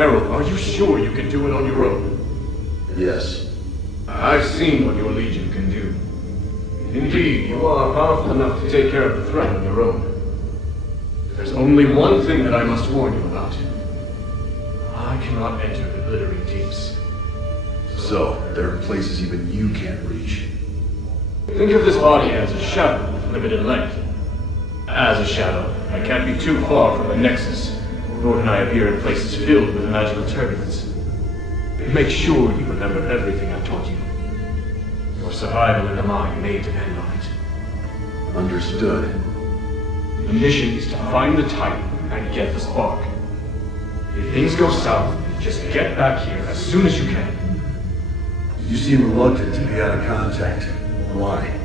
Harold, are you sure you can do it on your own? Yes. I've seen what your Legion can do. Indeed, you are powerful enough to take care of the threat on your own. There's only one thing that I must warn you about. I cannot enter the glittering deeps. So, there are places even you can't reach. Think of this body as a shadow with limited length. As a shadow, I can't be too far from the Nexus, nor can I appear in places filled with magical turbulence. Make sure you remember everything I taught you. Your survival in the mine may depend on it. Understood. The mission is to find the Titan and get the spark. If things go south, just get back here as soon as you can. You seem reluctant to be out of contact. Why?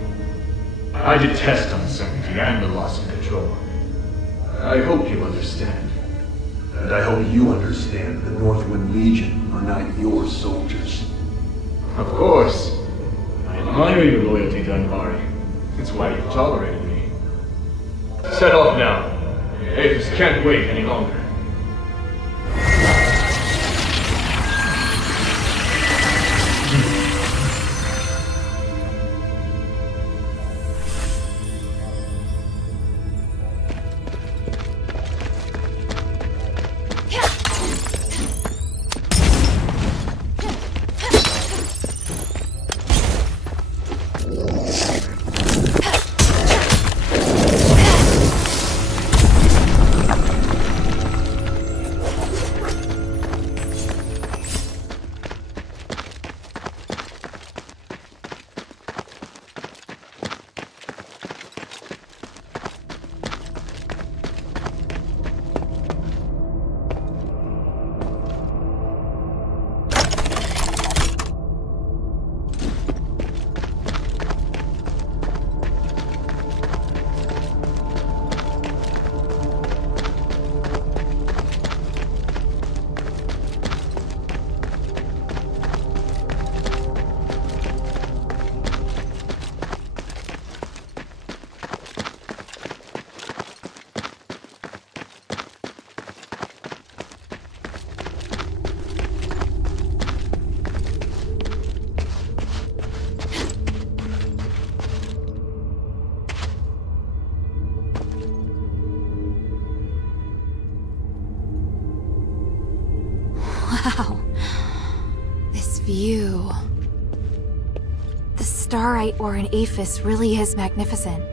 I detest uncertainty and the loss of control. I hope you understand. And I hope you understand the Northwind Legion are not your soldiers. Of course. I admire your loyalty, Dunbari. It's why you've tolerated me. Set off now. Avis can't wait any longer. Wow. This view. The starite ore in Aphis really is magnificent.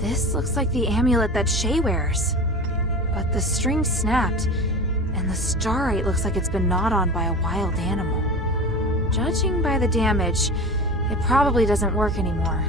This looks like the amulet that Shay wears. But the string snapped, and the starite looks like it's been gnawed on by a wild animal. Judging by the damage, it probably doesn't work anymore.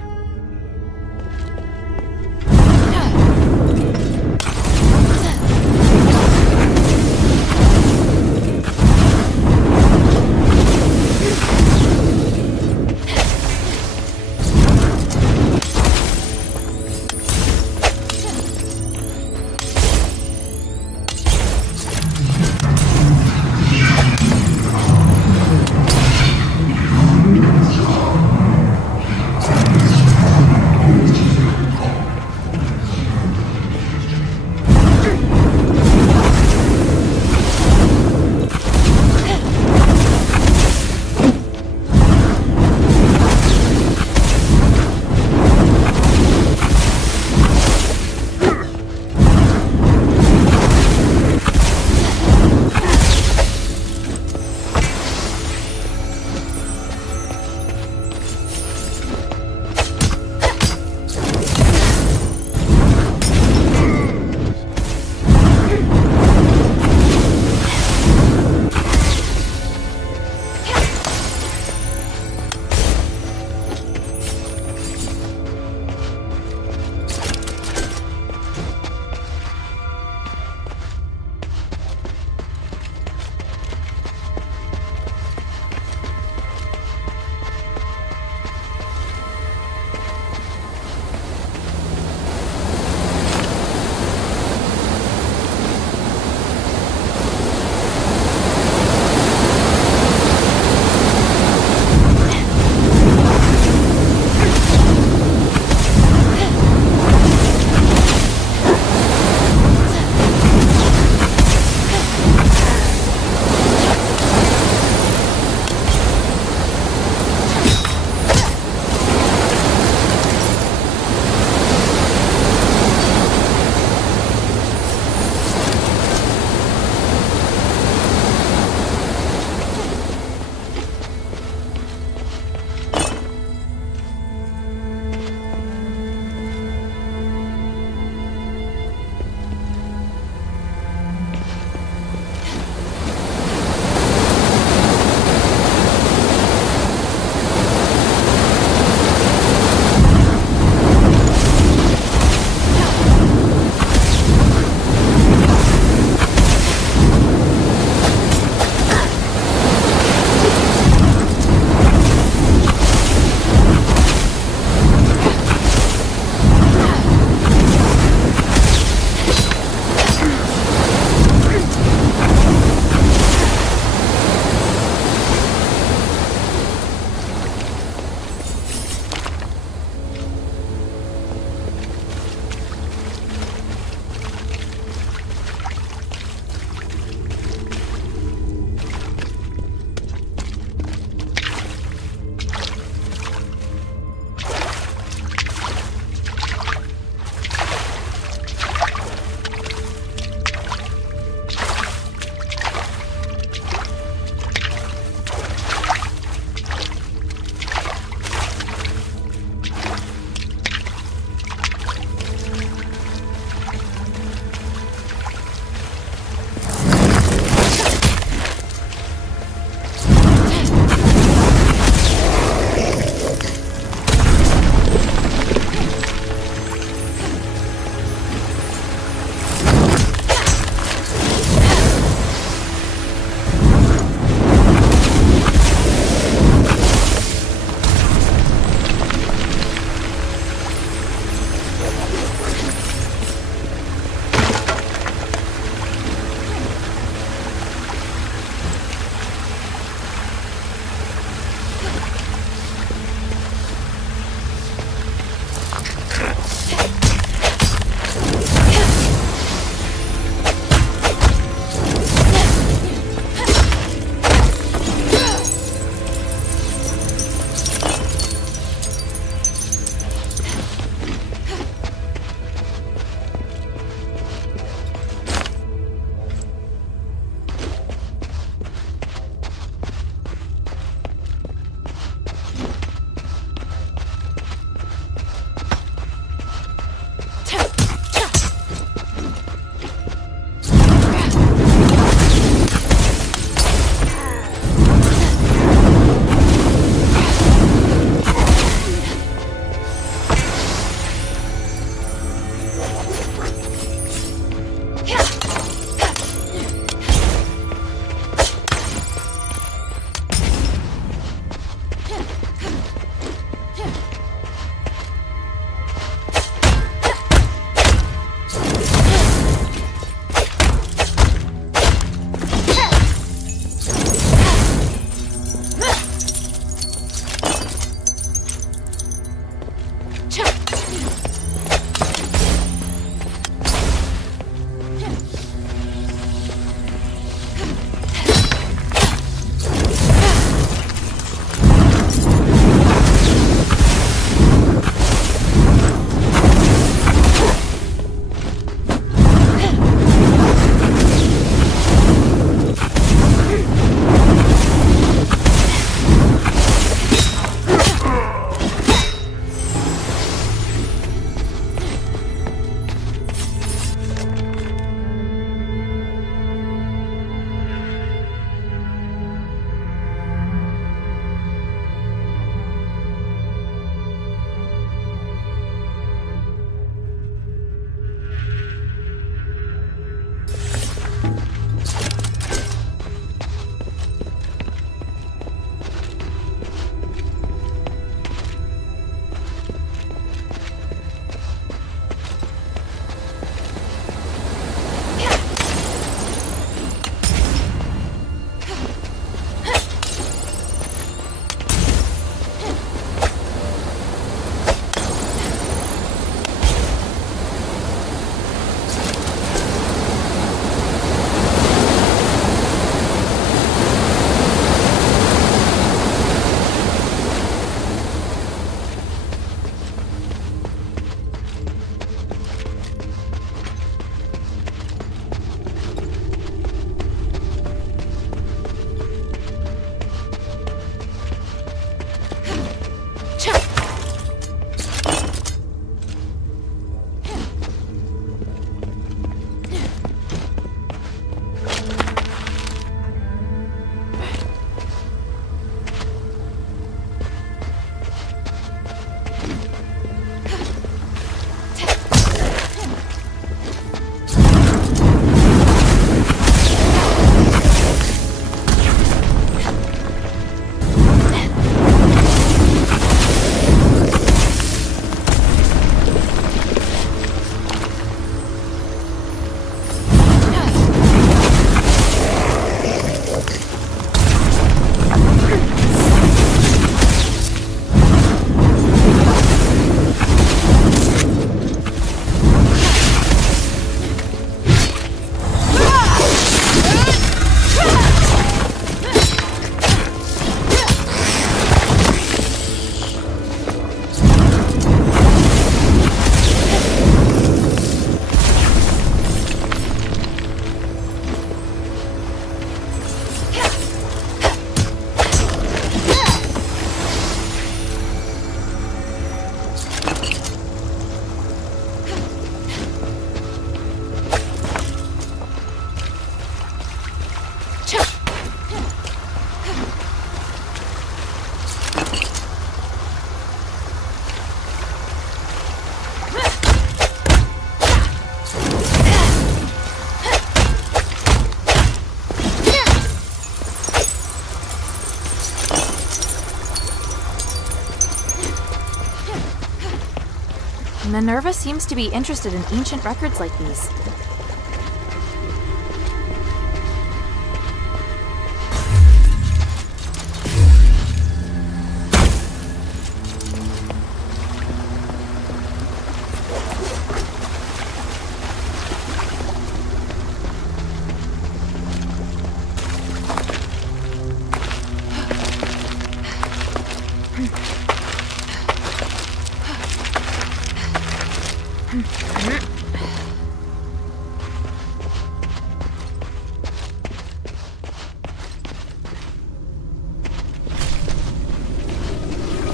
Minerva seems to be interested in ancient records like these.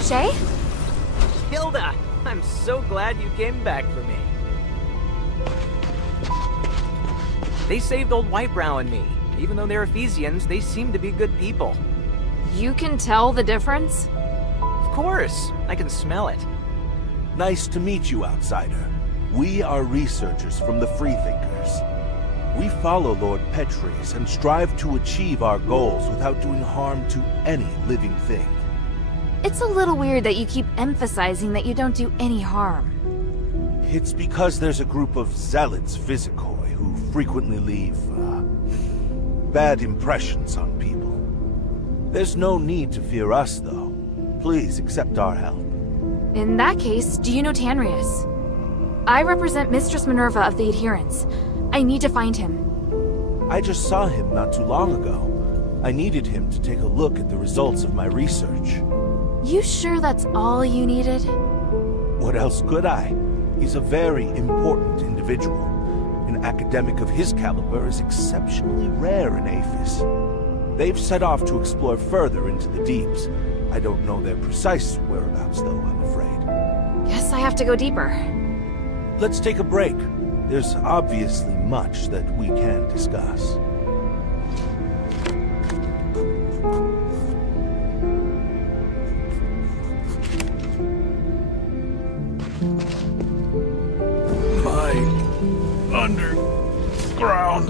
Shay? Hilda! I'm so glad you came back for me. They saved old Whitebrow and me. Even though they're Ephesians, they seem to be good people. You can tell the difference? Of course! I can smell it. Nice to meet you, outsider. We are researchers from the Freethinkers. We follow Lord Petres and strive to achieve our goals without doing harm to any living thing. It's a little weird that you keep emphasizing that you don't do any harm. It's because there's a group of zealots Physicoi who frequently leave, bad impressions on people. There's no need to fear us, though. Please accept our help. In that case, do you know Tanrius? I represent Mistress Minerva of the Adherents. I need to find him. I just saw him not too long ago. I needed him to take a look at the results of my research. You sure that's all you needed? What else could I? He's a very important individual. An academic of his caliber is exceptionally rare in Aphis. They've set off to explore further into the deeps. I don't know their precise whereabouts, though, I'm afraid. Guess I have to go deeper. Let's take a break. There's obviously much that we can discuss. Underground.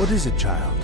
What is it, child?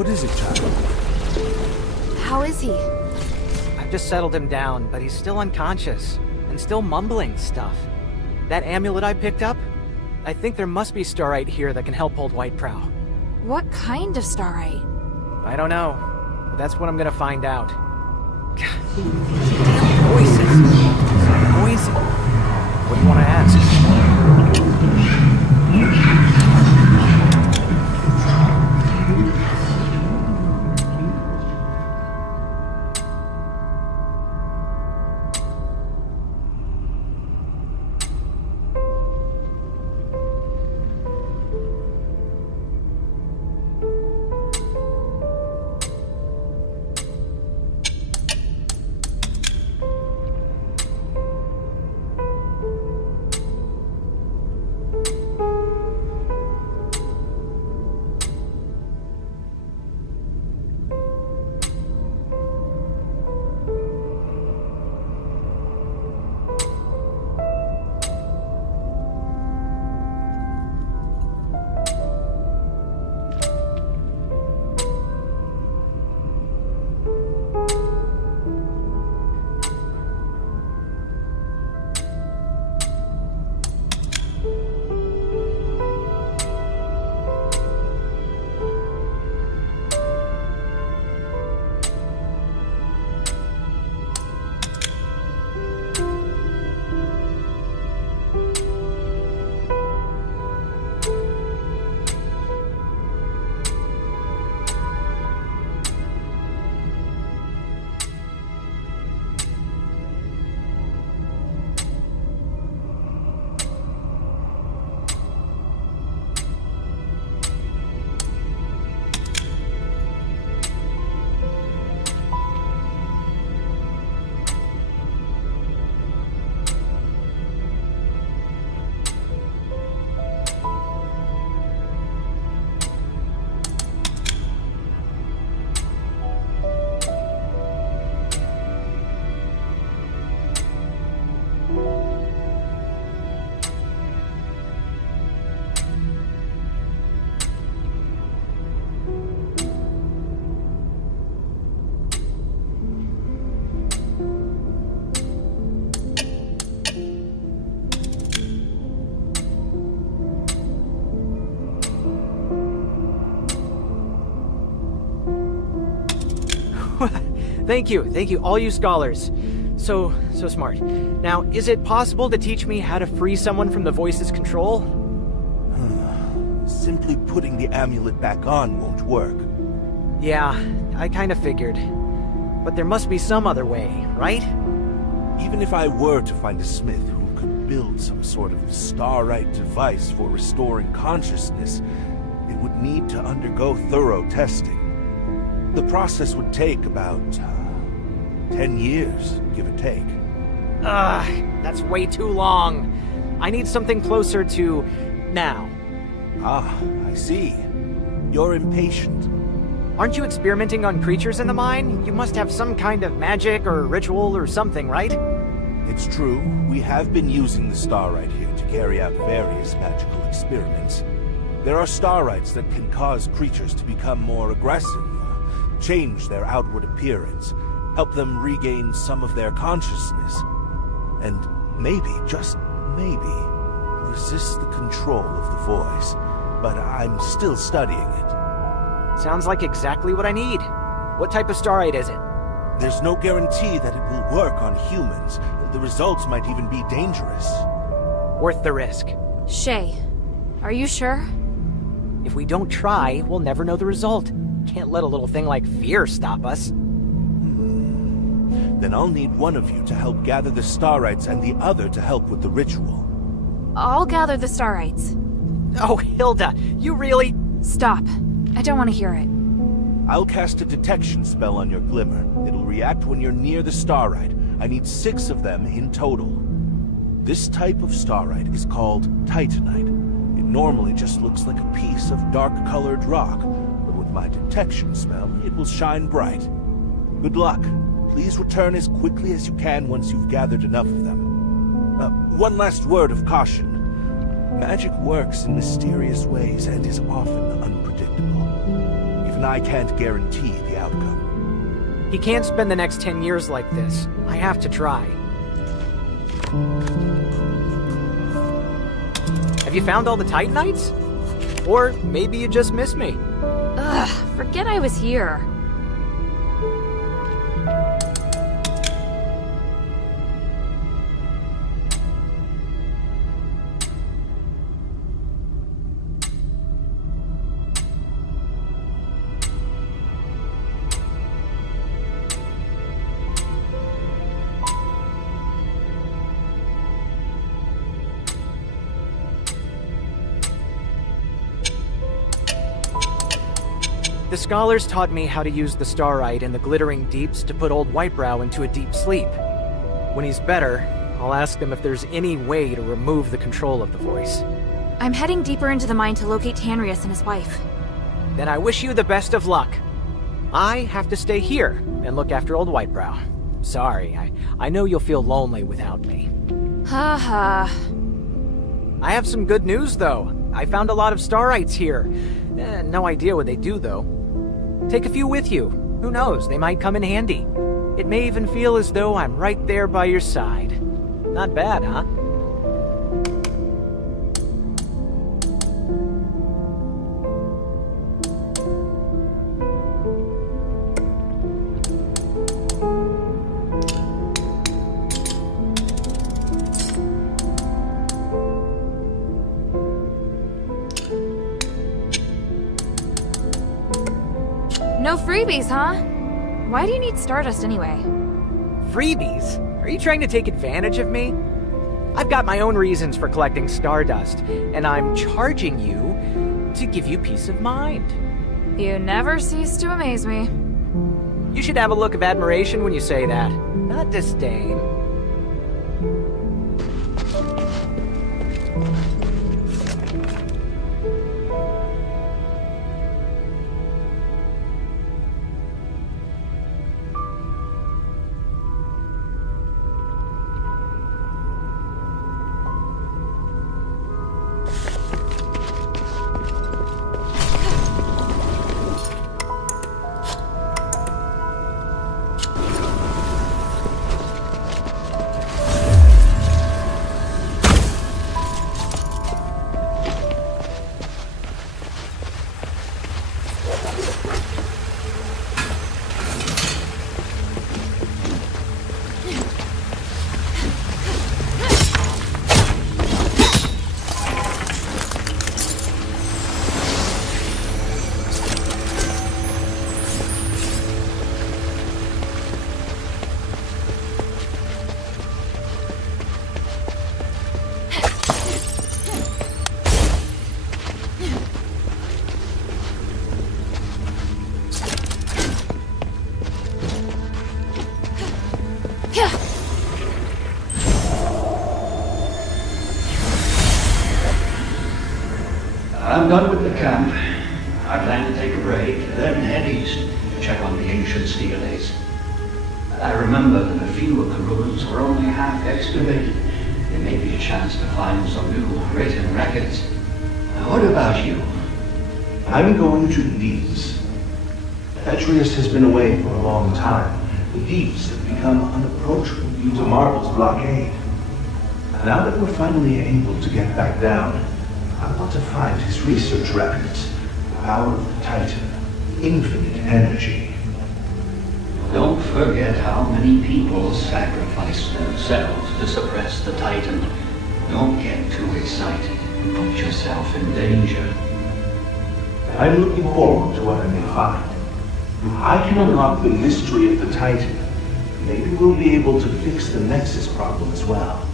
What is it, child? How is he? I've just settled him down, but he's still unconscious and still mumbling stuff. That amulet I picked up? I think there must be starite here that can help old Whiteprow. What kind of starite? I don't know. But that's what I'm gonna find out. Voices. Voices. What do you want to ask? Thank you, all you scholars. So smart. Now, is it possible to teach me how to free someone from the voice's control? Simply putting the amulet back on won't work. Yeah, I kind of figured. But there must be some other way, right? Even if I were to find a smith who could build some sort of starite device for restoring consciousness, it would need to undergo thorough testing. The process would take about 10 years, give or take. That's way too long. I need something closer to now. Ah, I see. You're impatient. Aren't you experimenting on creatures in the mine? You must have some kind of magic or ritual or something, right? It's true. We have been using the starite here to carry out various magical experiments. There are starites that can cause creatures to become more aggressive, change their outward appearance, help them regain some of their consciousness, and maybe, just maybe, resist the control of the voice. But I'm still studying it. Sounds like exactly what I need. What type of starite is it? There's no guarantee that it will work on humans. The results might even be dangerous. Worth the risk. Shay, are you sure? If we don't try, we'll never know the result. Can't let a little thing like fear stop us. Then I'll need one of you to help gather the starites and the other to help with the ritual. I'll gather the starites. Oh, Hilda, you really... Stop. I don't want to hear it. I'll cast a detection spell on your glimmer. It'll react when you're near the starite. I need 6 of them in total. This type of starite is called titanite. It normally just looks like a piece of dark-colored rock, but with my detection spell, it will shine bright. Good luck. Please return as quickly as you can once you've gathered enough of them. One last word of caution. Magic works in mysterious ways and is often unpredictable. Even I can't guarantee the outcome. He can't spend the next 10 years like this. I have to try. Have you found all the Titanites? Or maybe you just missed me. Ugh, forget I was here. The scholars taught me how to use the starite in the glittering deeps to put old Whitebrow into a deep sleep. When he's better, I'll ask them if there's any way to remove the control of the voice. I'm heading deeper into the mine to locate Tanrius and his wife. Then I wish you the best of luck. I have to stay here and look after old Whitebrow. Sorry, I know you'll feel lonely without me. Ha ha. I have some good news, though. I found a lot of starites here. No idea what they do, though. Take a few with you. Who knows, they might come in handy. It may even feel as though I'm right there by your side. Not bad, huh? No freebies, huh? Why do you need Stardust anyway? Freebies? Are you trying to take advantage of me? I've got my own reasons for collecting Stardust, and I'm charging you to give you peace of mind. You never cease to amaze me. You should have a look of admiration when you say that, not disdain. I'm done with the camp. I plan to take a break, then head east to check on the ancient steelates. I remember that a few of the ruins were only half excavated. There may be a chance to find some new written records. What about you? I'm going to the deeps. Petrius has been away for a long time. The deeps have become unapproachable due to Marvel's blockade. Now that we're finally able to get back down, I want to find his research records. The power of the Titan. Infinite energy. Don't forget how many people sacrificed themselves to suppress the Titan. Don't get too excited and put yourself in danger. I'm looking forward to what I may find. If I can unlock the mystery of the Titan, maybe we'll be able to fix the Nexus problem as well.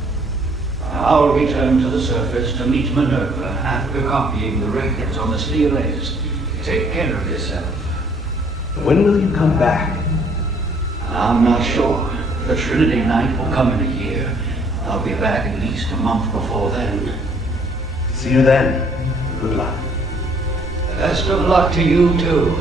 I'll return to the surface to meet Minerva after copying the records on the steelates. Take care of yourself. When will you come back? I'm not sure. The Trinity Night will come in a year. I'll be back at least a month before then. See you then. Good luck. Best of luck to you, too.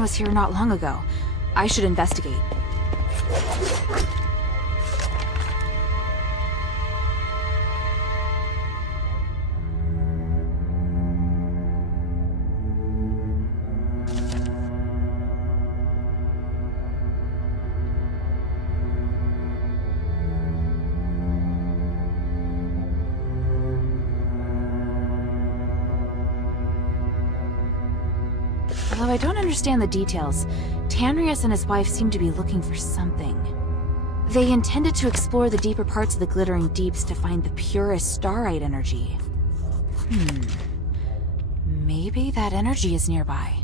Was here not long ago. I should investigate. Although I don't understand the details, Tanrius and his wife seem to be looking for something. They intended to explore the deeper parts of the glittering deeps to find the purest starite energy. Maybe that energy is nearby.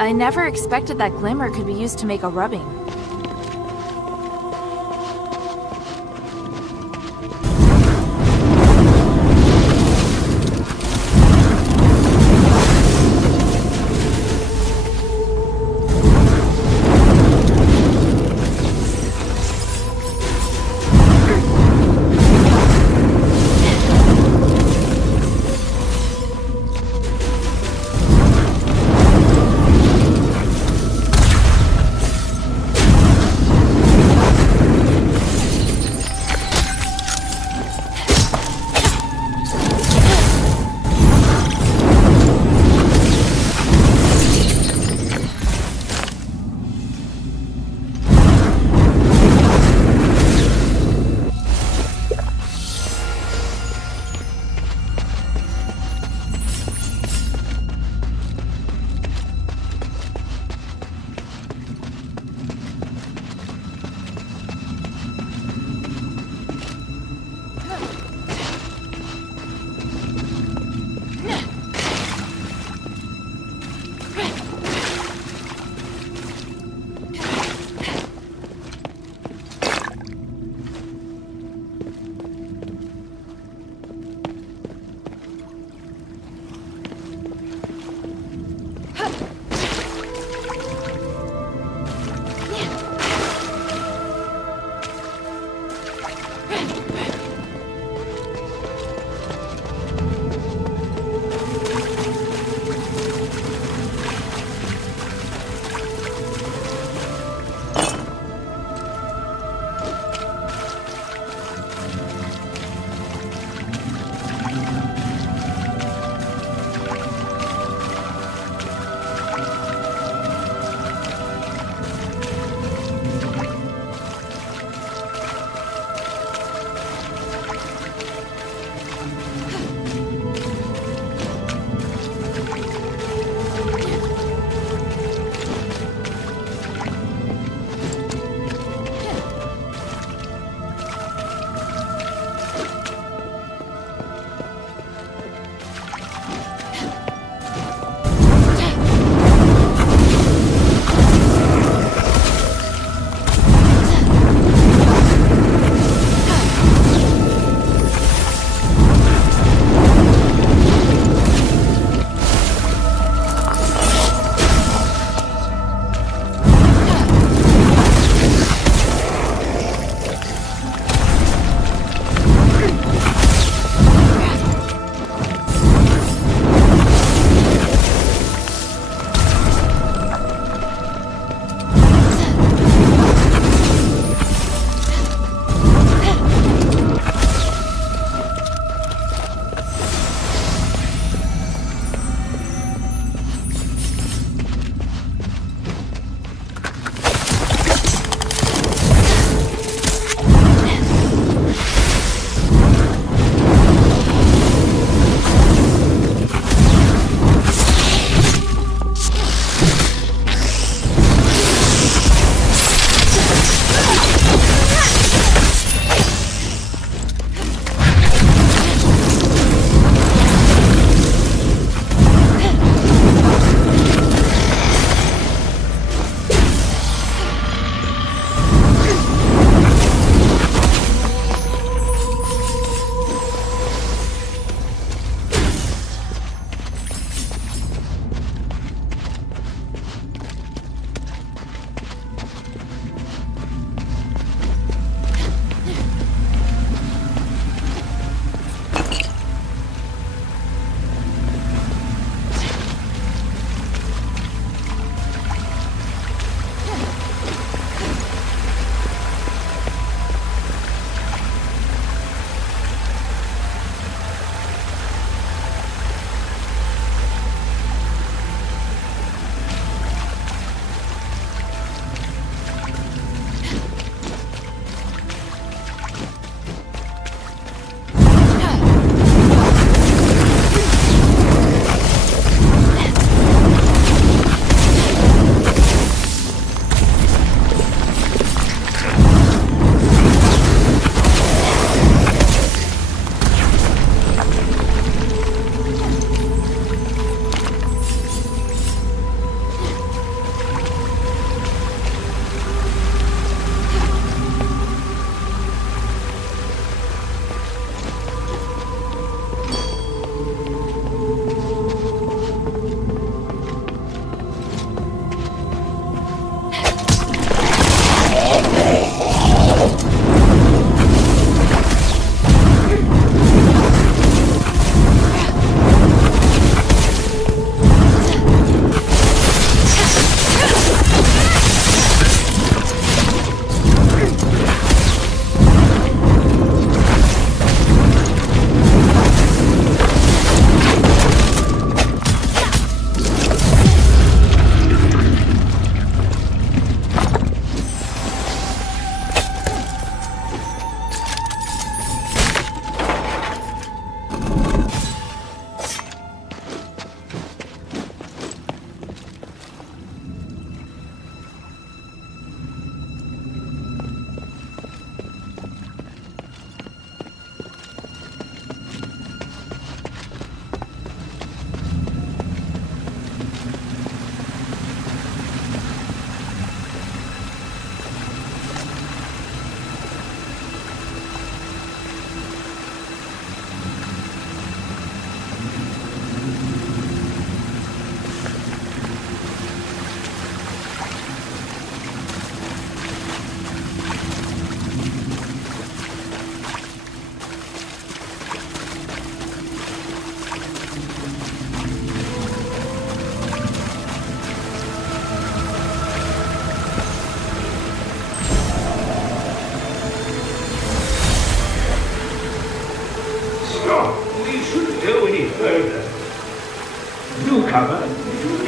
I never expected that glimmer could be used to make a rubbing.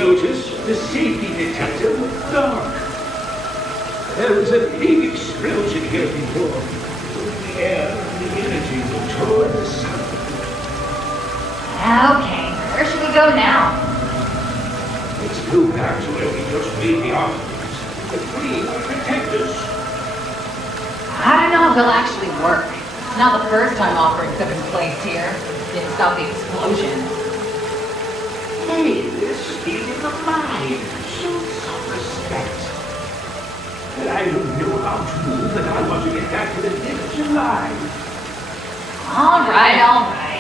noticed the safety detector was dark. There was a big explosion here before. The air and the energy were toward the sun. Okay, where should we go now? Let's go back to where we just made the offerings. The three will protect us. I don't know if it'll actually work. It's not the first time offerings have been placed here. Didn't stop the explosion. Hey, this is in the mind. Show some respect. But I don't know how to move, and I want to get back to the village alive. All right, all right.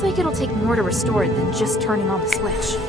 Looks like it'll take more to restore it than just turning on the switch.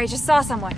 I just saw someone.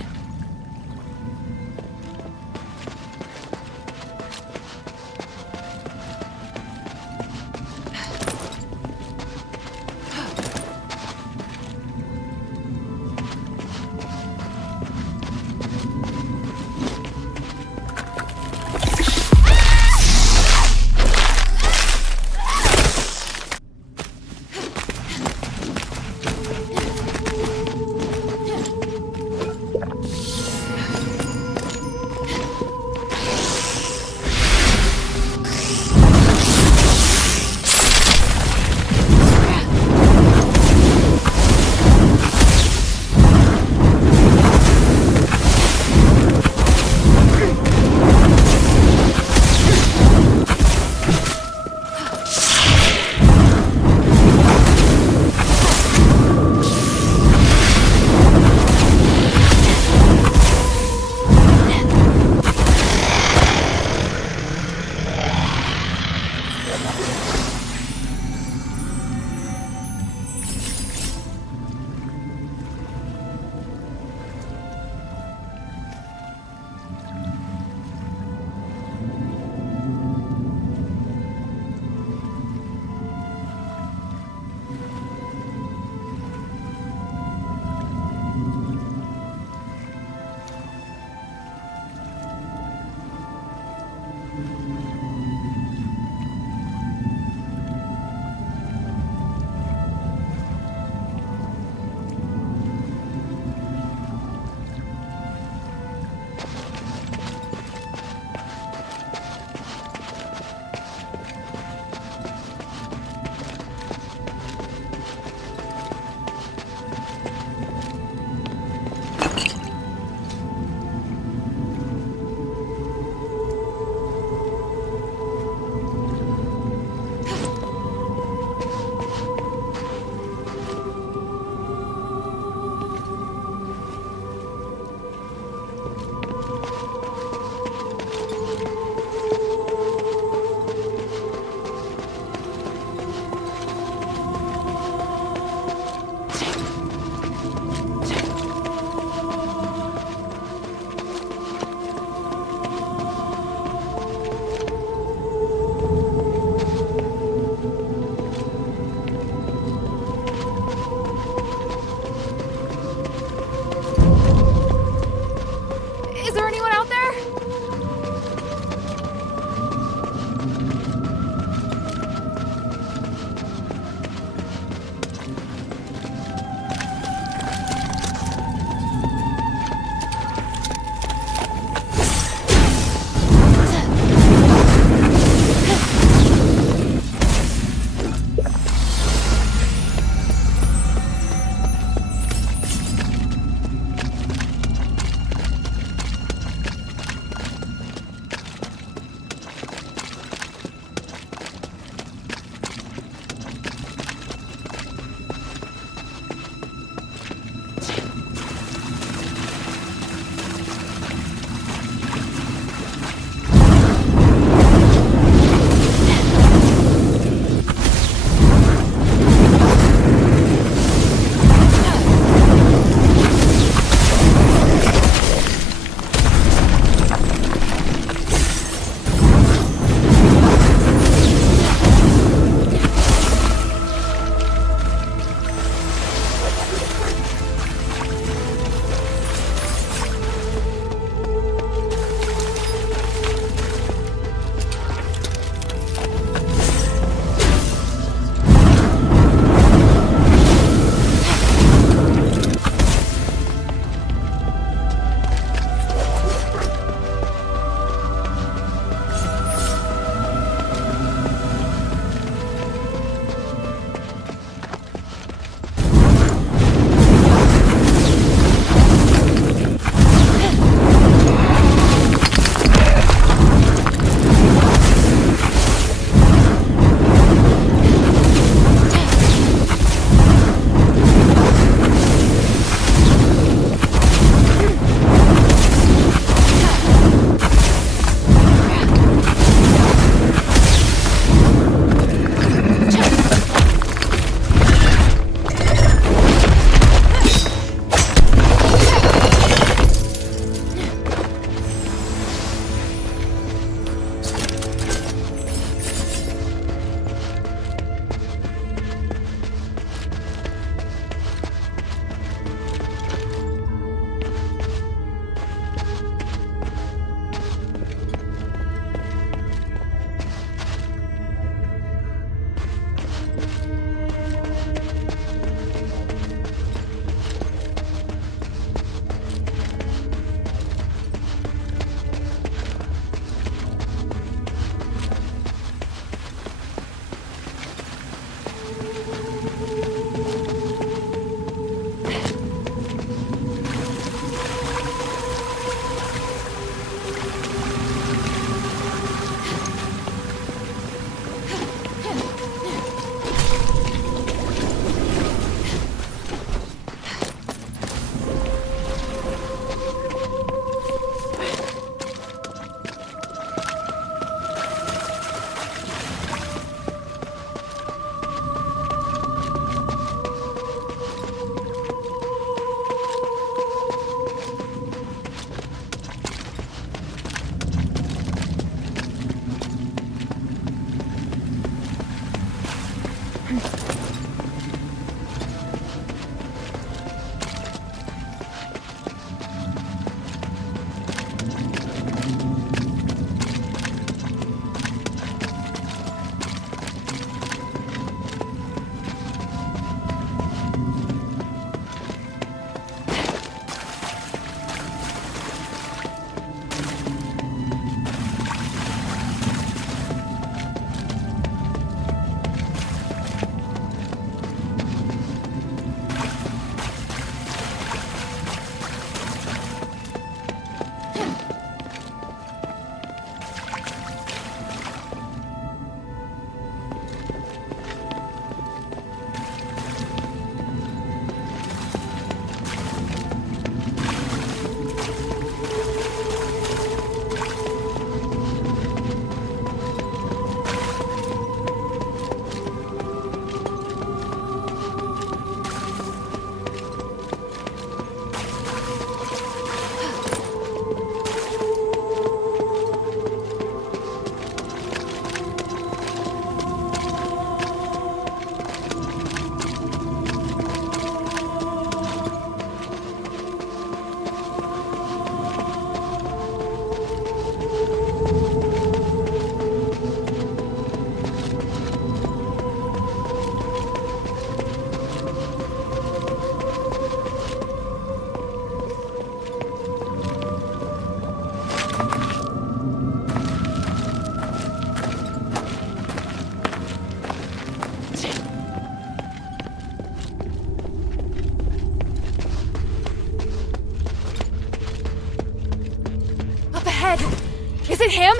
him?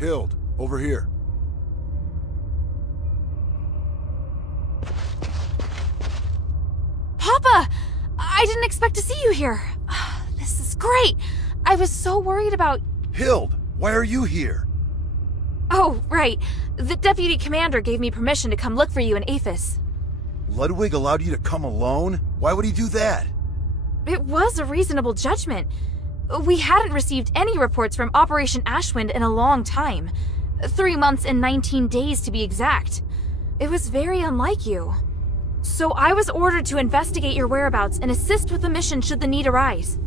Hild, over here. Papa! I didn't expect to see you here. This is great. I was so worried about... Hild, why are you here? Oh, right. The deputy commander gave me permission to come look for you in Aphis. Ludwig allowed you to come alone? Why would he do that? It was a reasonable judgment. We hadn't received any reports from Operation Ashwind in a long time. 3 months and 19 days to be exact. It was very unlike you. So I was ordered to investigate your whereabouts and assist with the mission should the need arise.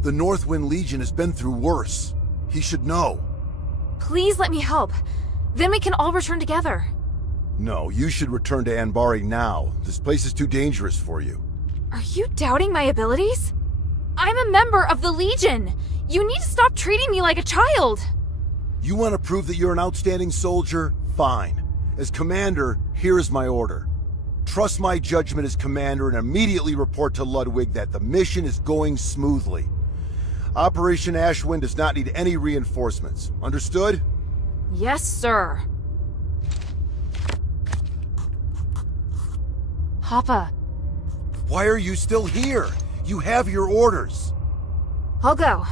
The Northwind Legion has been through worse. He should know. Please let me help. Then we can all return together. No, you should return to Anbari now. This place is too dangerous for you. Are you doubting my abilities? I'm a member of the Legion. You need to stop treating me like a child. You want to prove that you're an outstanding soldier? Fine. As commander, here is my order. Trust my judgment as commander and immediately report to Ludwig that the mission is going smoothly. Operation Ashwind does not need any reinforcements. Understood? Yes, sir. Papa. Why are you still here? You have your orders. I'll go.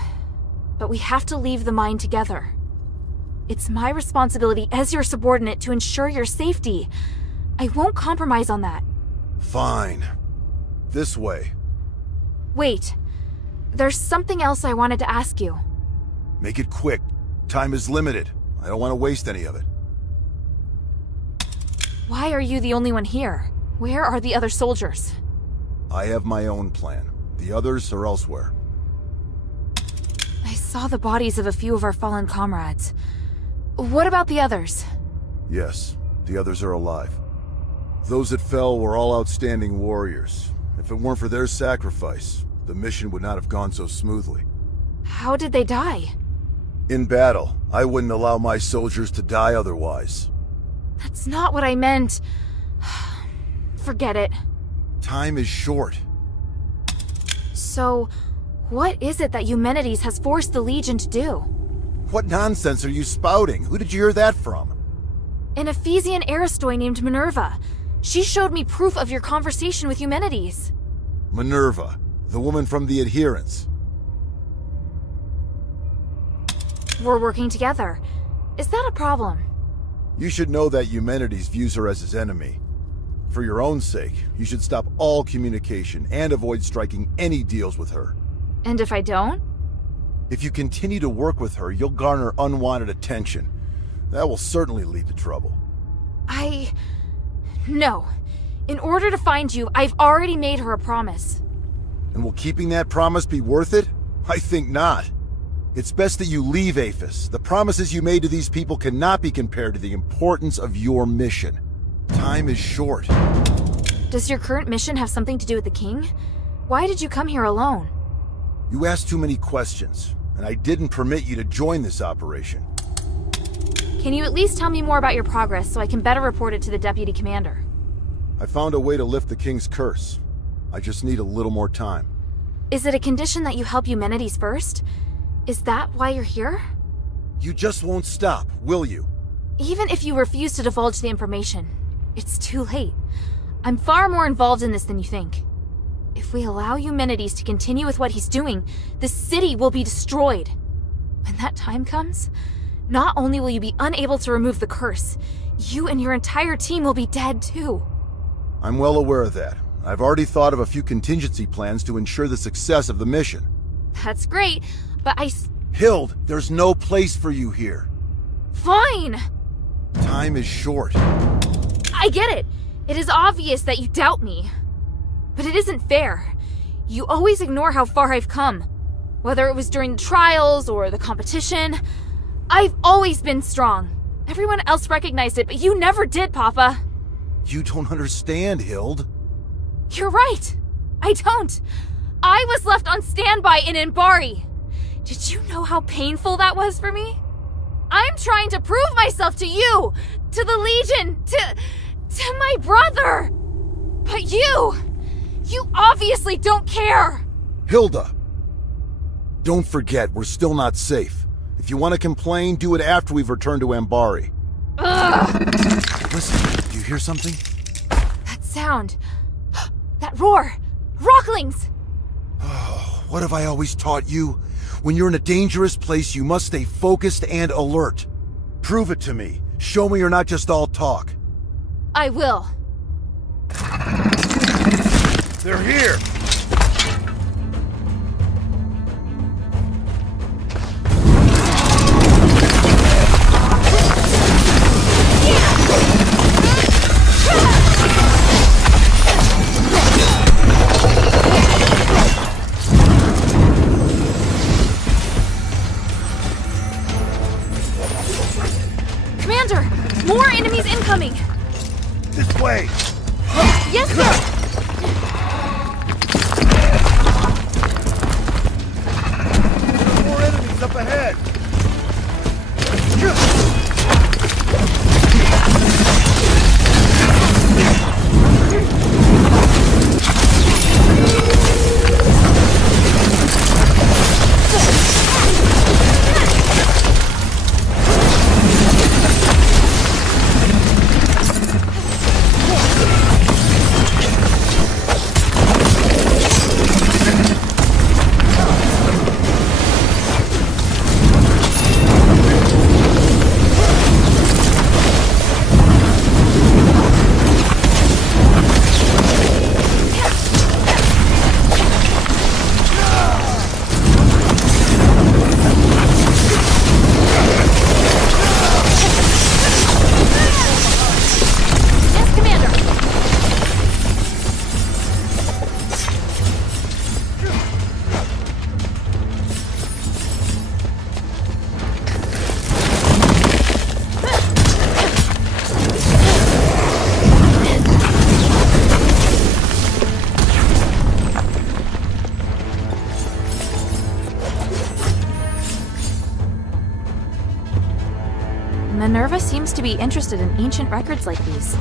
But we have to leave the mine together. It's my responsibility as your subordinate to ensure your safety. I won't compromise on that. Fine. This way. Wait. There's something else I wanted to ask you. Make it quick. Time is limited. I don't want to waste any of it. Why are you the only one here? Where are the other soldiers? I have my own plan. The others are elsewhere. I saw the bodies of a few of our fallen comrades. What about the others? Yes, the others are alive. Those that fell were all outstanding warriors. If it weren't for their sacrifice, the mission would not have gone so smoothly. How did they die? In battle, I wouldn't allow my soldiers to die otherwise. That's not what I meant. Forget it. Time is short. So, what is it that Eumenides has forced the Legion to do? What nonsense are you spouting? Who did you hear that from? An Ephesian Aristoi named Minerva. She showed me proof of your conversation with Eumenides. Minerva, the woman from the Adherents. We're working together. Is that a problem? You should know that Eumenides views her as his enemy. For your own sake, you should stop all communication and avoid striking any deals with her. And if I don't? If you continue to work with her, you'll garner unwanted attention. That will certainly lead to trouble. No. In order to find you, I've already made her a promise. And will keeping that promise be worth it? I think not. It's best that you leave Aphis. The promises you made to these people cannot be compared to the importance of your mission. Time is short. Does your current mission have something to do with the king? Why did you come here alone? You asked too many questions, and I didn't permit you to join this operation. Can you at least tell me more about your progress so I can better report it to the deputy commander? I found a way to lift the king's curse. I just need a little more time. Is it a condition that you help Eumenides first? Is that why you're here? You just won't stop, will you? Even if you refuse to divulge the information, it's too late. I'm far more involved in this than you think. If we allow Eumenides to continue with what he's doing, the city will be destroyed. When that time comes, not only will you be unable to remove the curse, you and your entire team will be dead too. I'm well aware of that. I've already thought of a few contingency plans to ensure the success of the mission. That's great, but Hild, there's no place for you here. Fine! Time is short. I get it. It is obvious that you doubt me. But it isn't fair. You always ignore how far I've come. Whether it was during the trials or the competition, I've always been strong. Everyone else recognized it, but you never did, Papa. You don't understand, Hild. You're right. I don't. I was left on standby in Anbari. Did you know how painful that was for me? I'm trying to prove myself to you, to the Legion, to my brother. But you obviously don't care. Hilda, don't forget, we're still not safe. If you want to complain, do it after we've returned to Anbari. Ugh. Listen, do you hear something? That sound. That roar. Rocklings. Oh, what have I always taught you? When you're in a dangerous place, you must stay focused and alert. Prove it to me. Show me you're not just all talk. I will. They're here! Commander! More enemies incoming! This way! Yes, sir! More enemies up ahead! Minerva seems to be interested in ancient records like these.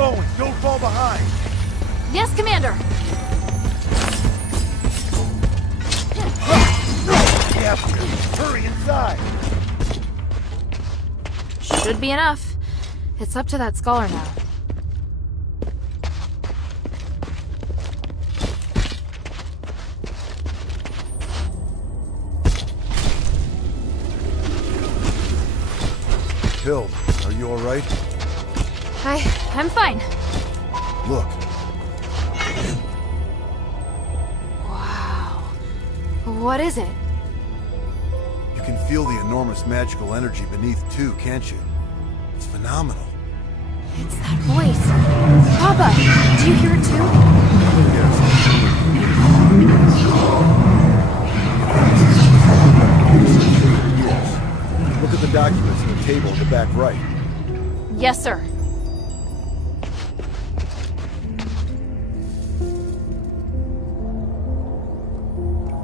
going. Don't fall behind. Yes, Commander. Yeah, hurry inside. Should be enough. It's up to that scholar now. Hild, are you alright? I'm fine. Look. Wow. What is it? You can feel the enormous magical energy beneath too, can't you? It's phenomenal. It's that voice. Papa, do you hear it too? Yes. Look at the documents in the table in the back right. Yes, sir.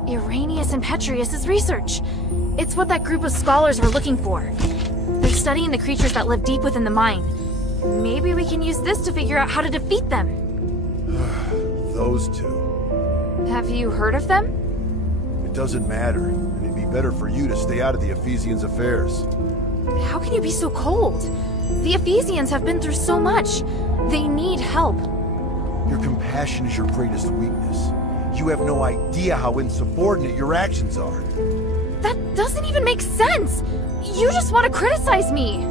Irenaeus and Petrius' research. It's what that group of scholars were looking for. They're studying the creatures that live deep within the mine. Maybe we can use this to figure out how to defeat them. Those two. Have you heard of them? It doesn't matter, and it'd be better for you to stay out of the Ephesians' affairs. How can you be so cold? The Ephesians have been through so much. They need help. Your compassion is your greatest weakness. You have no idea how insubordinate your actions are. That doesn't even make sense! You just want to criticize me!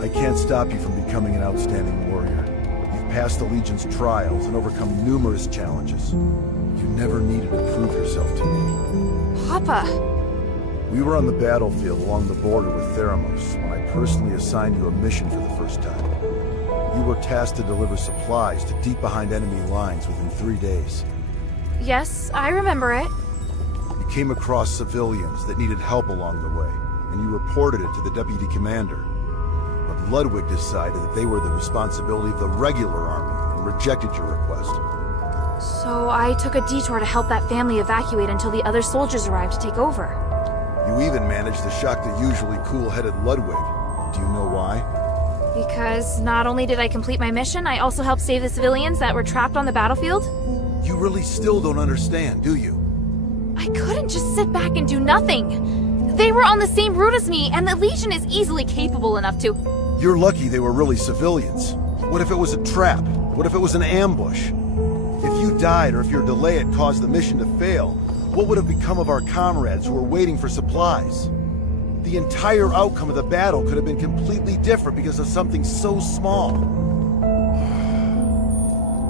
I can't stop you from becoming an outstanding warrior. You've passed the Legion's trials and overcome numerous challenges. You never needed to prove yourself to me. Papa! We were on the battlefield along the border with Theramos when I personally assigned you a mission for the first time. You were tasked to deliver supplies to deep behind enemy lines within 3 days. Yes, I remember it. You came across civilians that needed help along the way, and you reported it to the deputy commander. But Ludwig decided that they were the responsibility of the regular army and rejected your request. So I took a detour to help that family evacuate until the other soldiers arrived to take over. You even managed to shock the usually cool-headed Ludwig. Do you know why? Because not only did I complete my mission, I also helped save the civilians that were trapped on the battlefield. You really still don't understand, do you? I couldn't just sit back and do nothing. They were on the same route as me, and the Legion is easily capable enough to... You're lucky they were really civilians. What if it was a trap? What if it was an ambush? If you died or if your delay had caused the mission to fail, what would have become of our comrades who were waiting for supplies? The entire outcome of the battle could have been completely different because of something so small.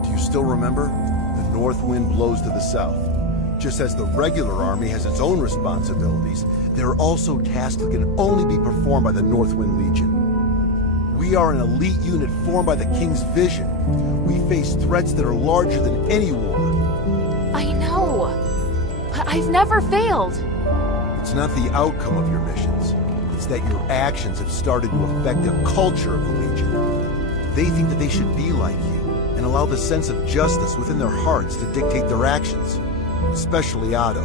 Do you still remember? The north wind blows to the south. Just as the regular army has its own responsibilities, there are also tasks that can only be performed by the Northwind Legion. We are an elite unit formed by the King's vision. We face threats that are larger than any war. I know, but I've never failed. It's not the outcome of your missions. It's that your actions have started to affect the culture of the Legion. They think that they should be like you, and allow the sense of justice within their hearts to dictate their actions. Especially Otto.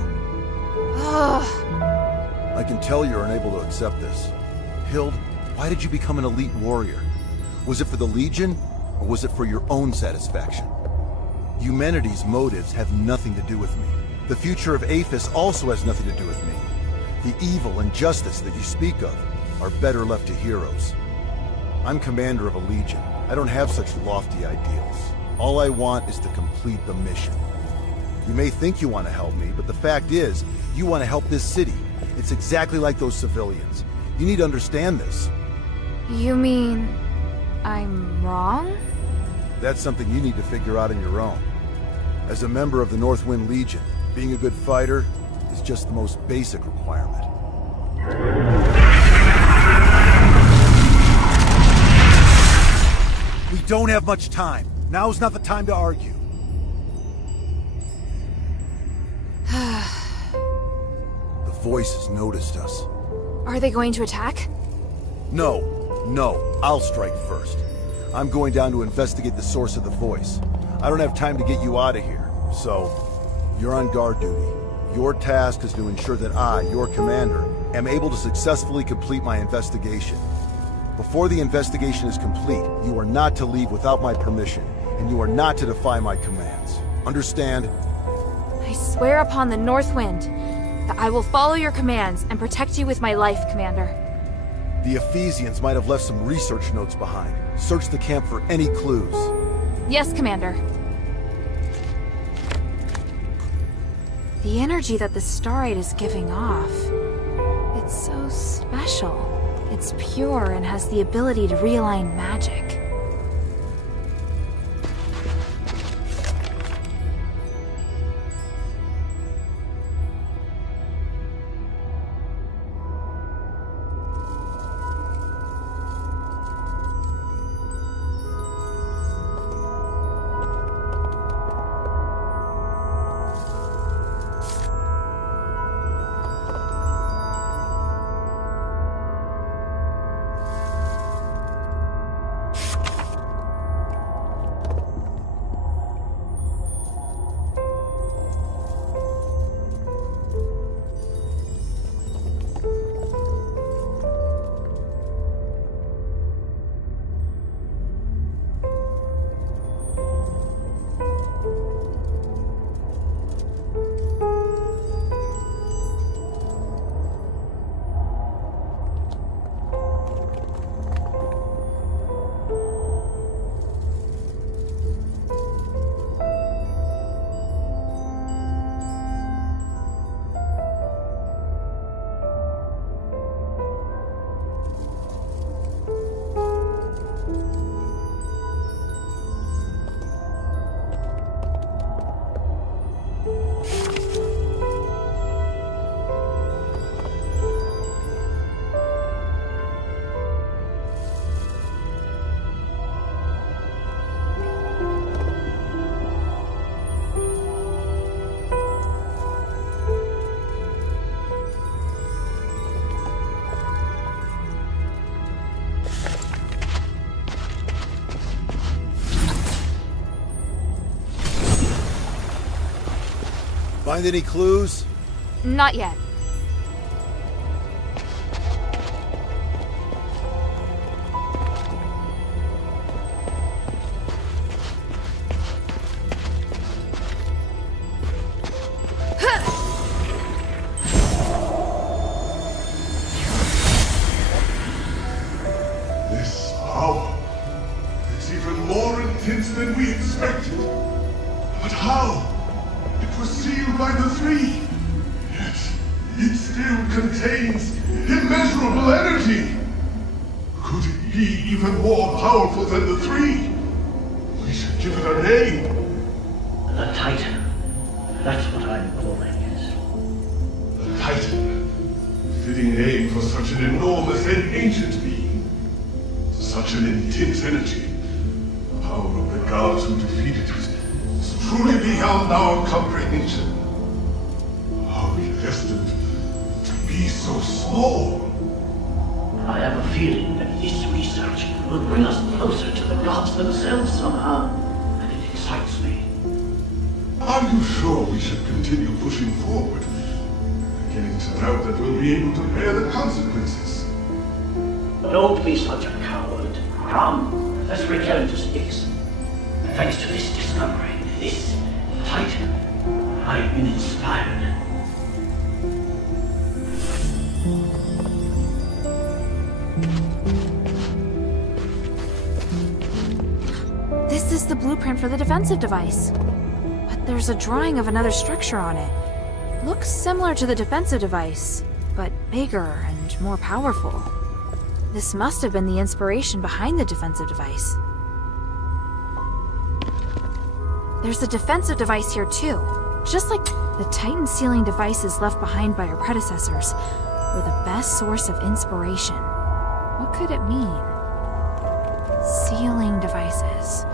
I can tell you're unable to accept this. Hild, why did you become an elite warrior? Was it for the Legion, or was it for your own satisfaction? Humanity's motives have nothing to do with me. The future of Aphis also has nothing to do with me. The evil and justice that you speak of are better left to heroes. I'm commander of a Legion. I don't have such lofty ideals. All I want is to complete the mission. You may think you want to help me, but the fact is, you want to help this city. It's exactly like those civilians. You need to understand this. You mean... I'm wrong? That's something you need to figure out on your own. As a member of the Northwind Legion, being a good fighter is just the most basic requirement. We don't have much time. Now's not the time to argue. The voices noticed us. Are they going to attack? No. I'll strike first. I'm going down to investigate the source of the voice. I don't have time to get you out of here, so you're on guard duty. Your task is to ensure that I, your commander, am able to successfully complete my investigation. Before the investigation is complete, you are not to leave without my permission, and you are not to defy my commands. Understand? I swear upon the North Wind that I will follow your commands and protect you with my life, Commander. The Ephesians might have left some research notes behind. Search the camp for any clues. Yes, Commander. The energy that the Starite is giving off, it's so special. It's pure and has the ability to realign magic. Find any clues? Not yet. This power is even more intense than we expected. But how? It was sealed by the three. Yet, it still contains immeasurable energy. Could it be even more powerful than the three? We should give it a name. The Titan. That's what I'm calling it. The Titan. Fitting name for such an enormous and ancient being. Such an intense energy. The power of the gods who defeated it is truly beyond our comprehension. Are we destined to be so small? I have a feeling that this research will bring us closer to the gods themselves somehow, and it excites me. Are you sure we should continue pushing forward? Beginning to doubt that we'll be able to bear the consequences. Don't be such a coward. Come, let's return to Styx. Thanks to this discovery, this Titan, I've been inspired. This is the blueprint for the defensive device. But there's a drawing of another structure on it. Looks similar to the defensive device, but bigger and more powerful. This must have been the inspiration behind the defensive device. There's a defensive device here too. Just like the Titan sealing devices left behind by our predecessors were the best source of inspiration. What could it mean? Sealing devices.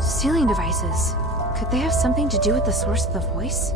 Sealing devices. Could they have something to do with the source of the voice?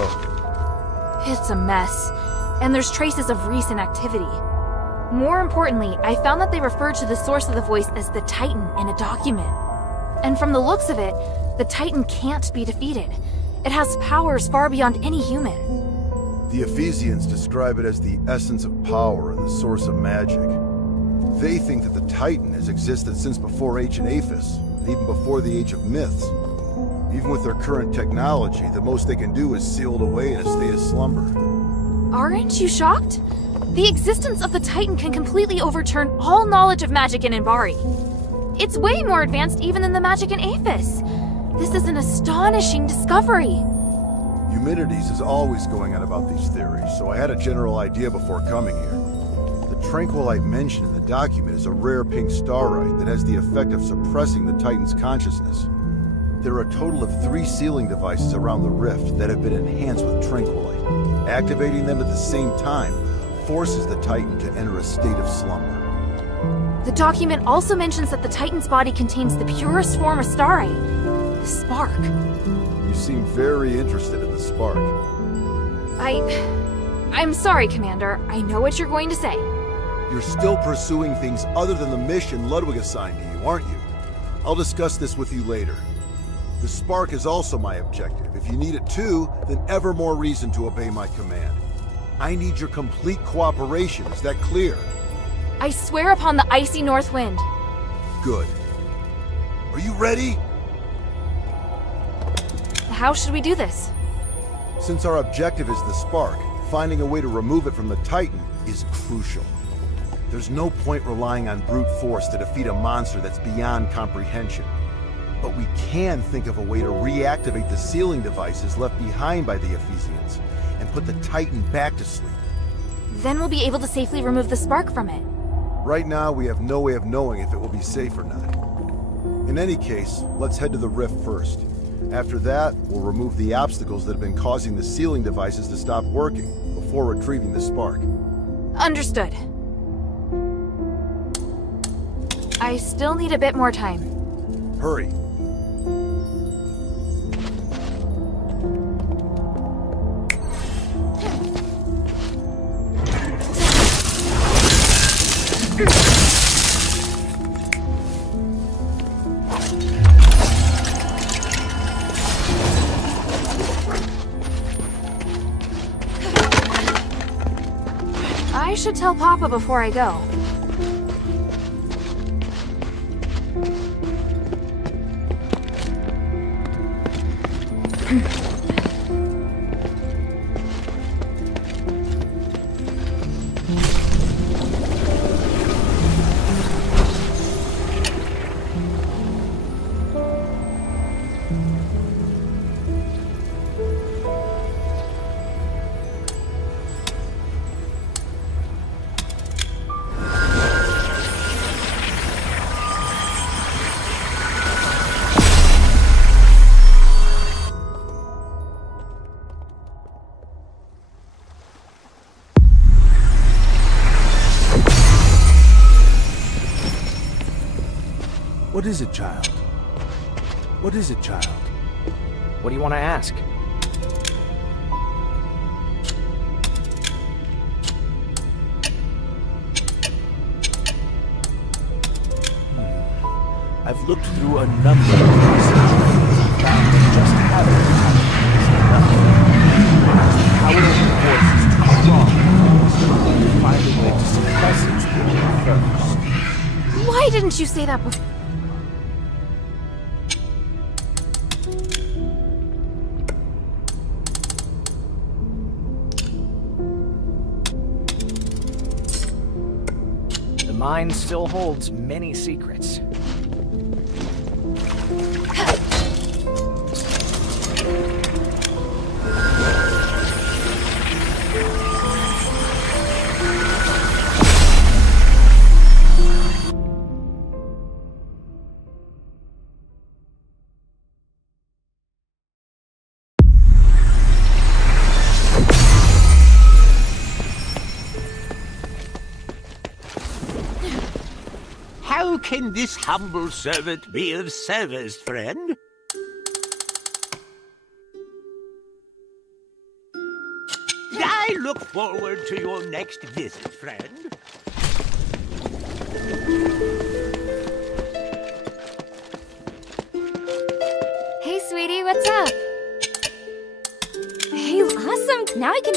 go? It's a mess, and there's traces of recent activity. More importantly, I found that they referred to the source of the voice as the Titan in a document. And from the looks of it, the Titan can't be defeated. It has powers far beyond any human. The Ephesians describe it as the essence of power and the source of magic. They think that the Titan has existed since before ancient Aphis, and even before the age of myths. Even with their current technology, the most they can do is seal it away in a state of slumber. Aren't you shocked? The existence of the Titan can completely overturn all knowledge of magic in Inbari. It's way more advanced even than the magic in Aphis. This is an astonishing discovery. Eumenides is always going on about these theories, so I had a general idea before coming here. The tranquilite mentioned in the document is a rare pink starite that has the effect of suppressing the Titan's consciousness. There are a total of 3 sealing devices around the rift that have been enhanced with tranquilite. Activating them at the same time forces the Titan to enter a state of slumber. The document also mentions that the Titan's body contains the purest form of starite, the spark. You seem very interested in the spark. I'm sorry, Commander. I know what you're going to say. You're still pursuing things other than the mission Ludwig assigned to you, aren't you? I'll discuss this with you later. The spark is also my objective. If you need it too, then ever more reason to obey my command. I need your complete cooperation. Is that clear? I swear upon the icy north wind. Good. Are you ready? How should we do this? Since our objective is the spark, finding a way to remove it from the Titan is crucial. There's no point relying on brute force to defeat a monster that's beyond comprehension. But we can think of a way to reactivate the sealing devices left behind by the Ephesians and put the Titan back to sleep. Then we'll be able to safely remove the spark from it. Right now, we have no way of knowing if it will be safe or not. In any case, let's head to the rift first. After that, we'll remove the obstacles that have been causing the sealing devices to stop working before retrieving the spark. Understood. I still need a bit more time. Hurry. I should tell Papa before I go. What is it, child? What is it, child? What do you want to ask? I've looked through a number of research and found that just having the power of the voice is too strong. Find a way to suppress its will first. Why didn't you say that before? The mine still holds many secrets. How can this humble servant be of service, friend? look forward to your next visit, friend. Hey, sweetie, what's up? Hey, awesome! Now I can...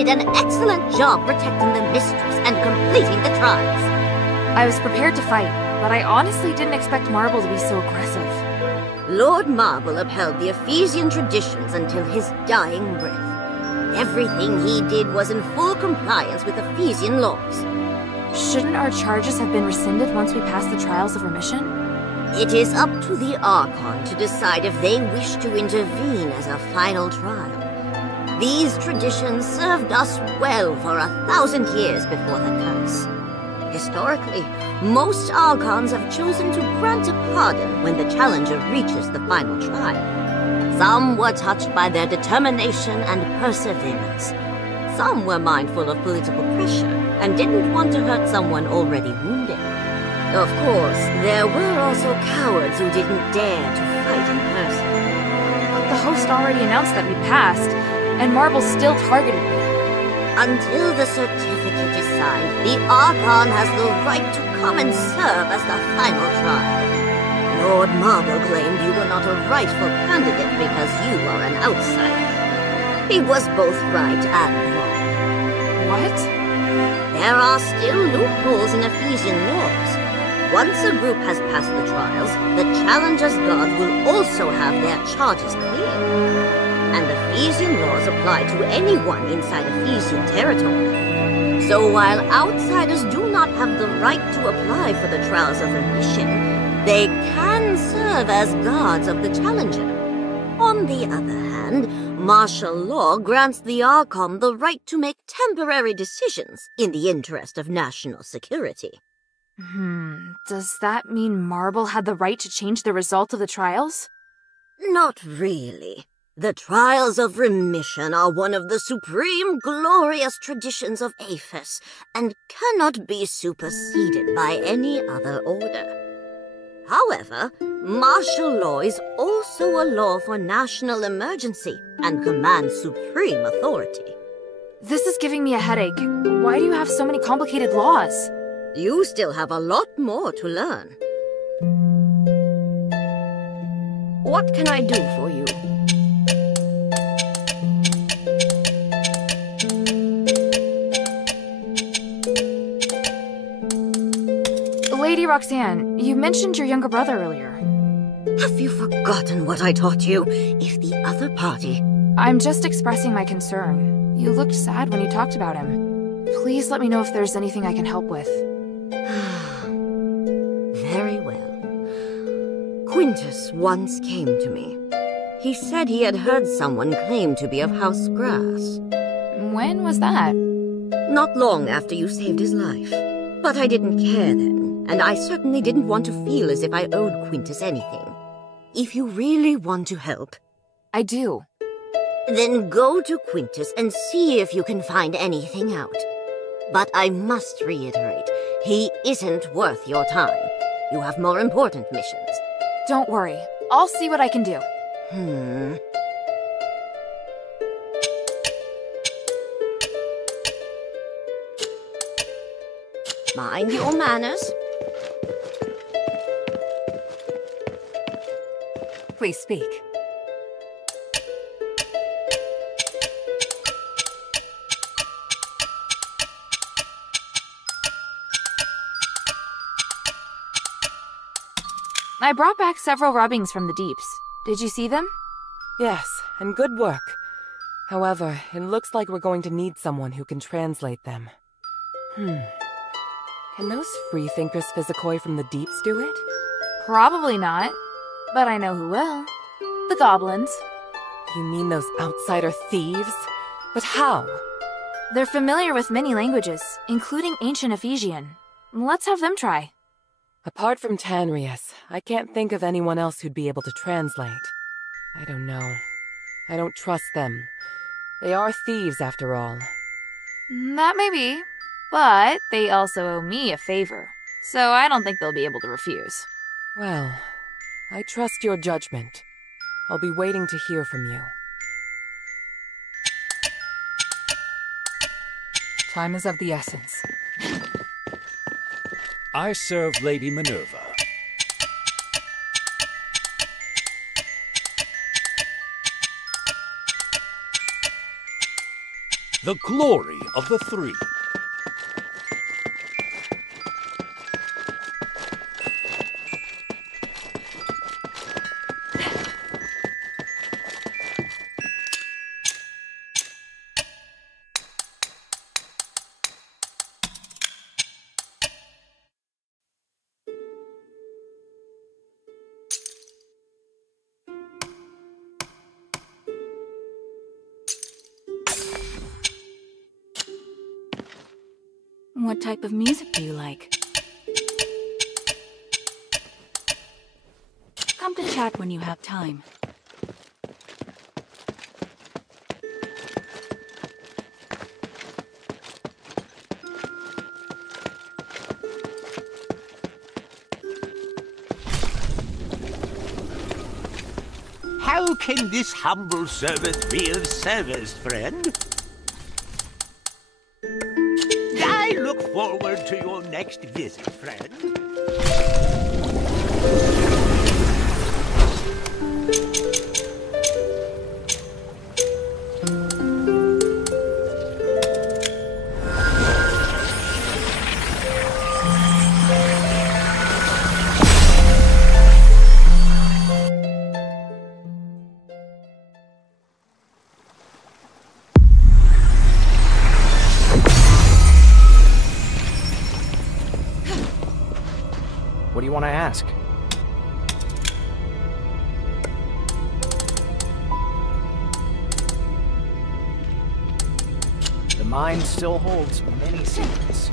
An excellent job protecting the mistress and completing the trials. I was prepared to fight, but I honestly didn't expect Marble to be so aggressive. Lord Marble upheld the Ephesian traditions until his dying breath. Everything he did was in full compliance with Ephesian laws. Shouldn't our charges have been rescinded once we passed the trials of remission? It is up to the Archon to decide if they wish to intervene as a final trial. These traditions served us well for 1,000 years before the curse. Historically, most Archons have chosen to grant a pardon when the challenger reaches the final trial. Some were touched by their determination and perseverance. Some were mindful of political pressure and didn't want to hurt someone already wounded. Of course, there were also cowards who didn't dare to fight in person. But the host already announced that we passed, and Marble still targeted me. Until the certificate is signed, the Archon has the right to come and serve as the final trial. Lord Marble claimed you were not a rightful candidate because you are an outsider. He was both right and wrong. What? There are still loopholes in Ephesian laws. Once a group has passed the trials, the challenger's guard will also have their charges cleared. And Ephesian laws apply to anyone inside Ephesian territory. So while outsiders do not have the right to apply for the trials of remission, they can serve as guards of the challenger. On the other hand, martial law grants the Archon the right to make temporary decisions in the interest of national security. Does that mean Marble had the right to change the result of the trials? Not really. The trials of remission are one of the supreme glorious traditions of Aphis and cannot be superseded by any other order. However, martial law is also a law for national emergency and commands supreme authority. This is giving me a headache. Why do you have so many complicated laws? You still have a lot more to learn. What can I do for you? Lady Roxanne, you mentioned your younger brother earlier. Have you forgotten what I taught you? If the other party... I'm just expressing my concern. You looked sad when you talked about him. Please let me know if there's anything I can help with. Very well. Quintus once came to me. He said he had heard someone claim to be of House Grass. When was that? Not long after you saved his life. But I didn't care then, and I certainly didn't want to feel as if I owed Quintus anything. If you really want to help... I do. Then go to Quintus and see if you can find anything out. But I must reiterate, he isn't worth your time. You have more important missions. Don't worry. I'll see what I can do. Mind your manners. Please speak. I brought back several rubbings from the deeps. Did you see them? Yes, and good work. However, it looks like we're going to need someone who can translate them. Can those freethinkers physicoi from the deeps do it? Probably not. But I know who will. The goblins. You mean those outsider thieves? But how? They're familiar with many languages, including ancient Ephesian. Let's have them try. Apart from Tanrius, I can't think of anyone else who'd be able to translate. I don't know. I don't trust them. They are thieves, after all. That may be, but they also owe me a favor, so I don't think they'll be able to refuse. Well, I trust your judgment. I'll be waiting to hear from you. Time is of the essence. I serve Lady Minerva. The glory of the three. What type of music do you like? Come to chat when you have time. How can this humble servant be of service, friend? I look forward to your next visit, friend. What do you want to ask? The mind still holds many secrets.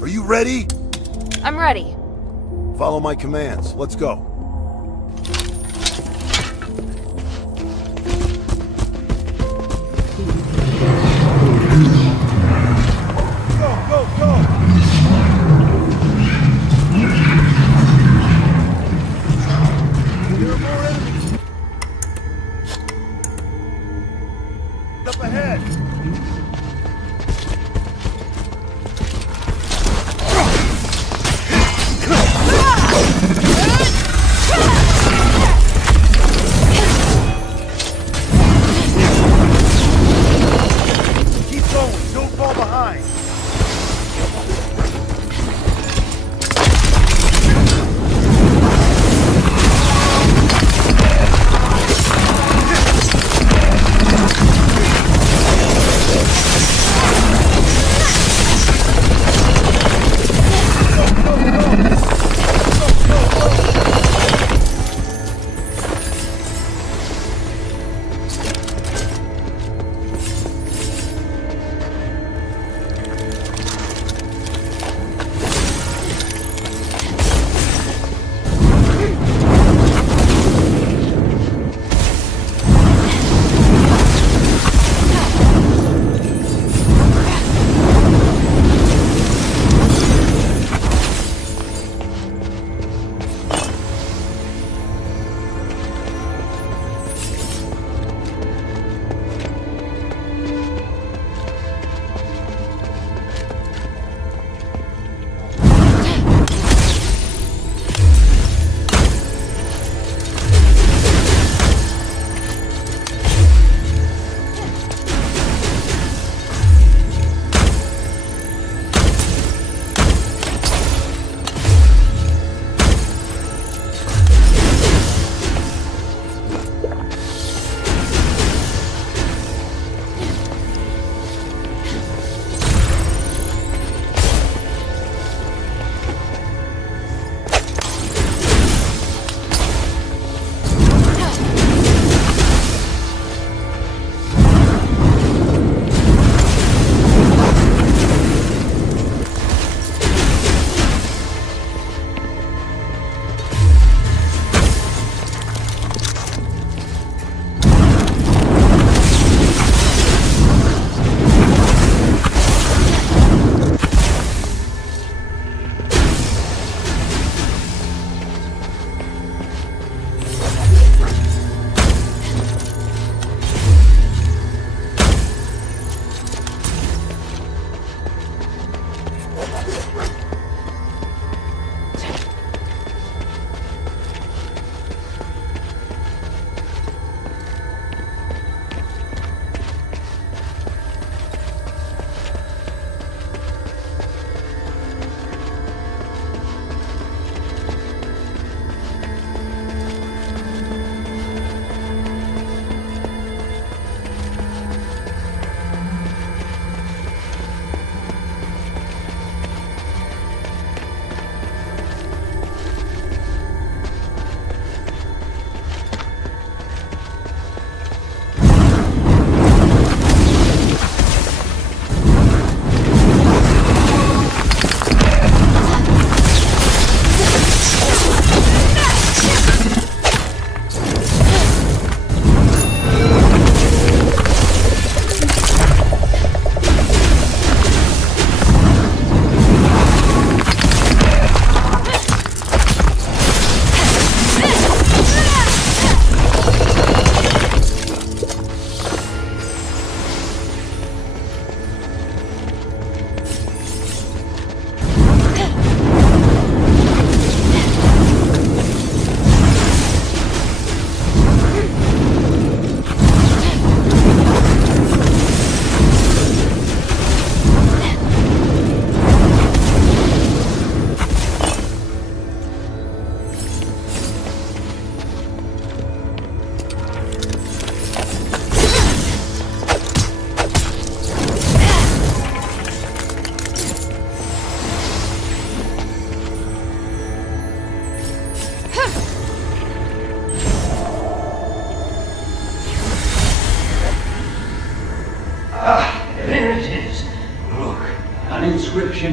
Are you ready? I'm ready. Follow my commands. Let's go.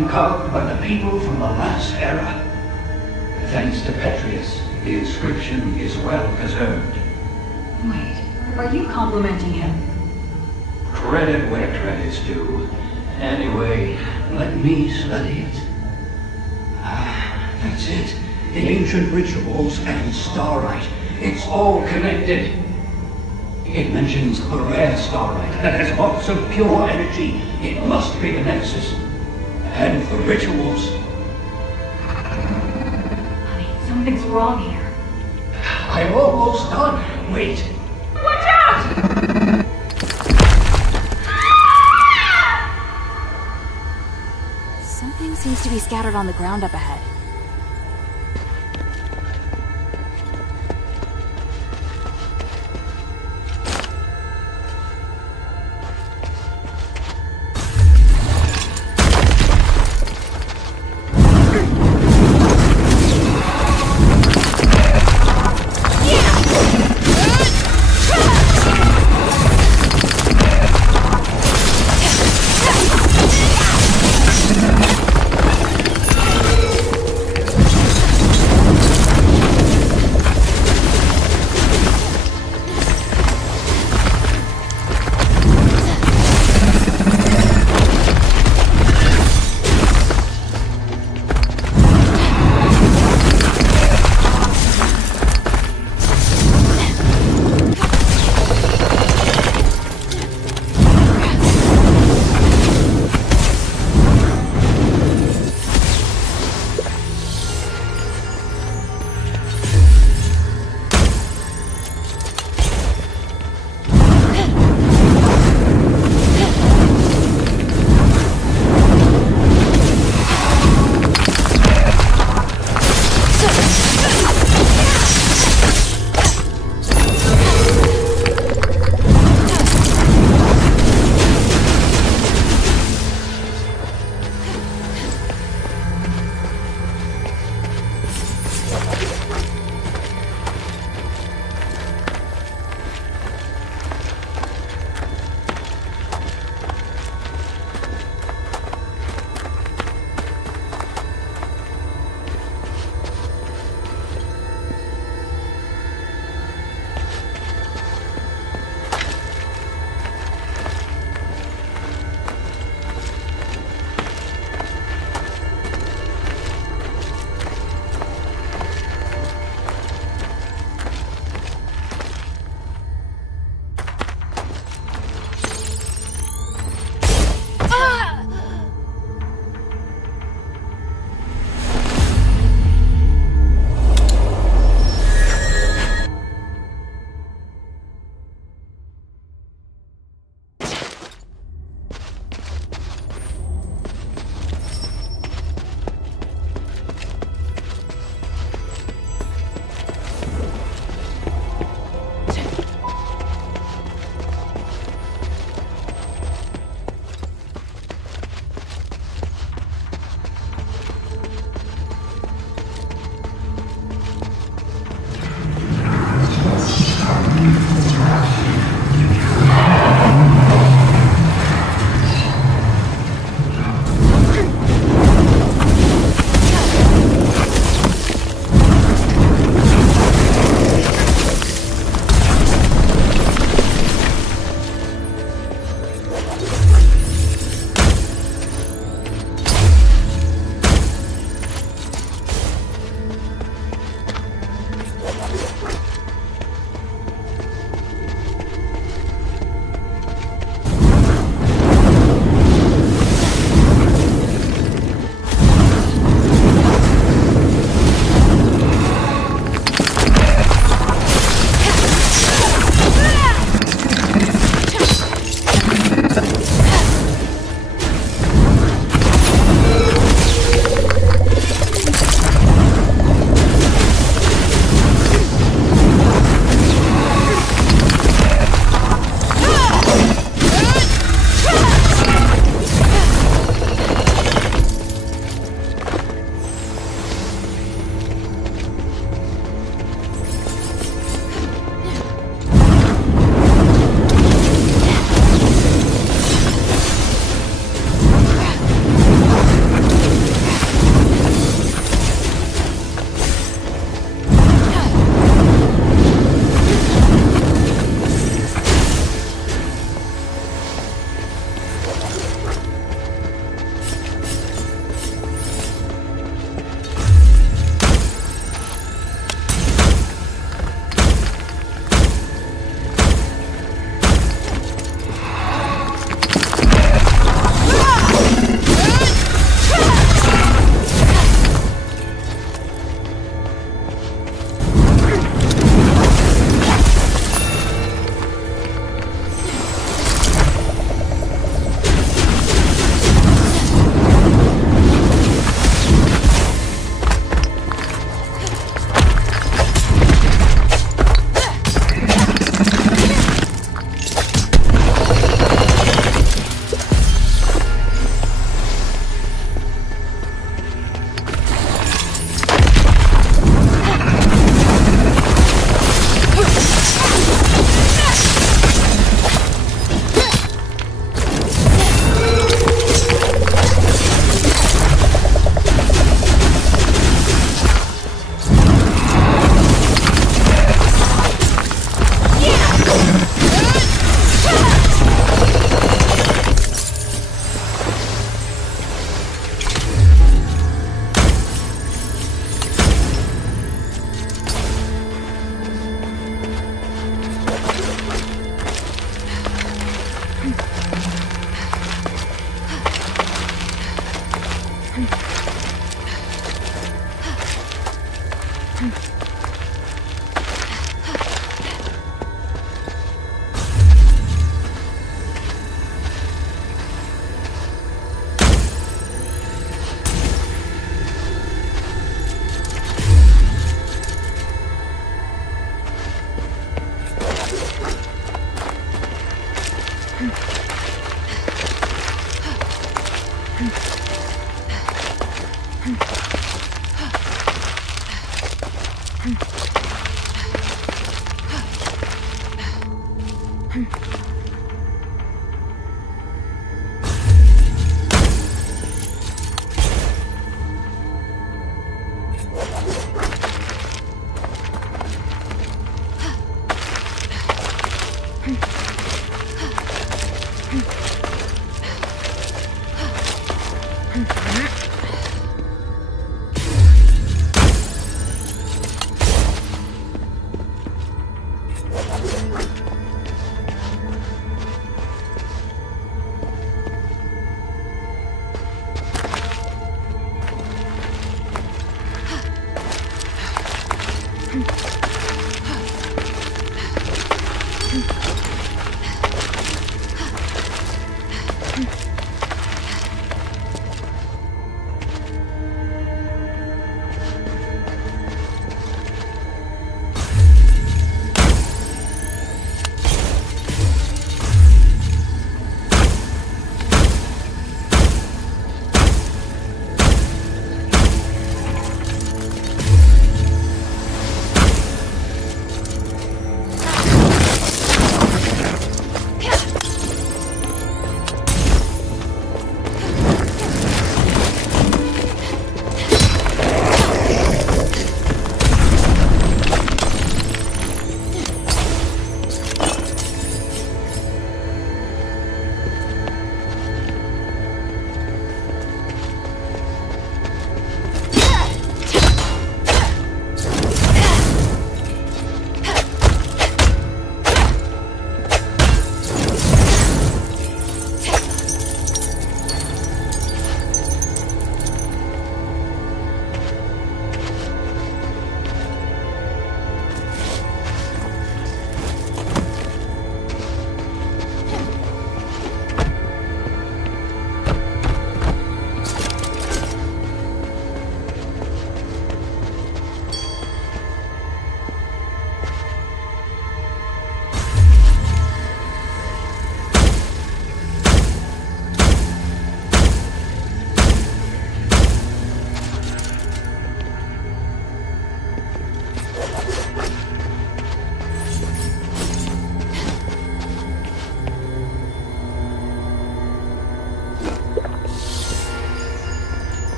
inscription carved by the people from the last era. Thanks to Petrius, the inscription is well preserved. Wait, are you complimenting him? Credit where credit's due. Anyway, let me study it. That's it. The ancient rituals and starlight. It's all connected. It mentions a rare starlight that has lots of pure energy. It must be the Nexus. And the rituals. Honey, something's wrong here. I'm almost done. Wait. Watch out! Something seems to be scattered on the ground up ahead.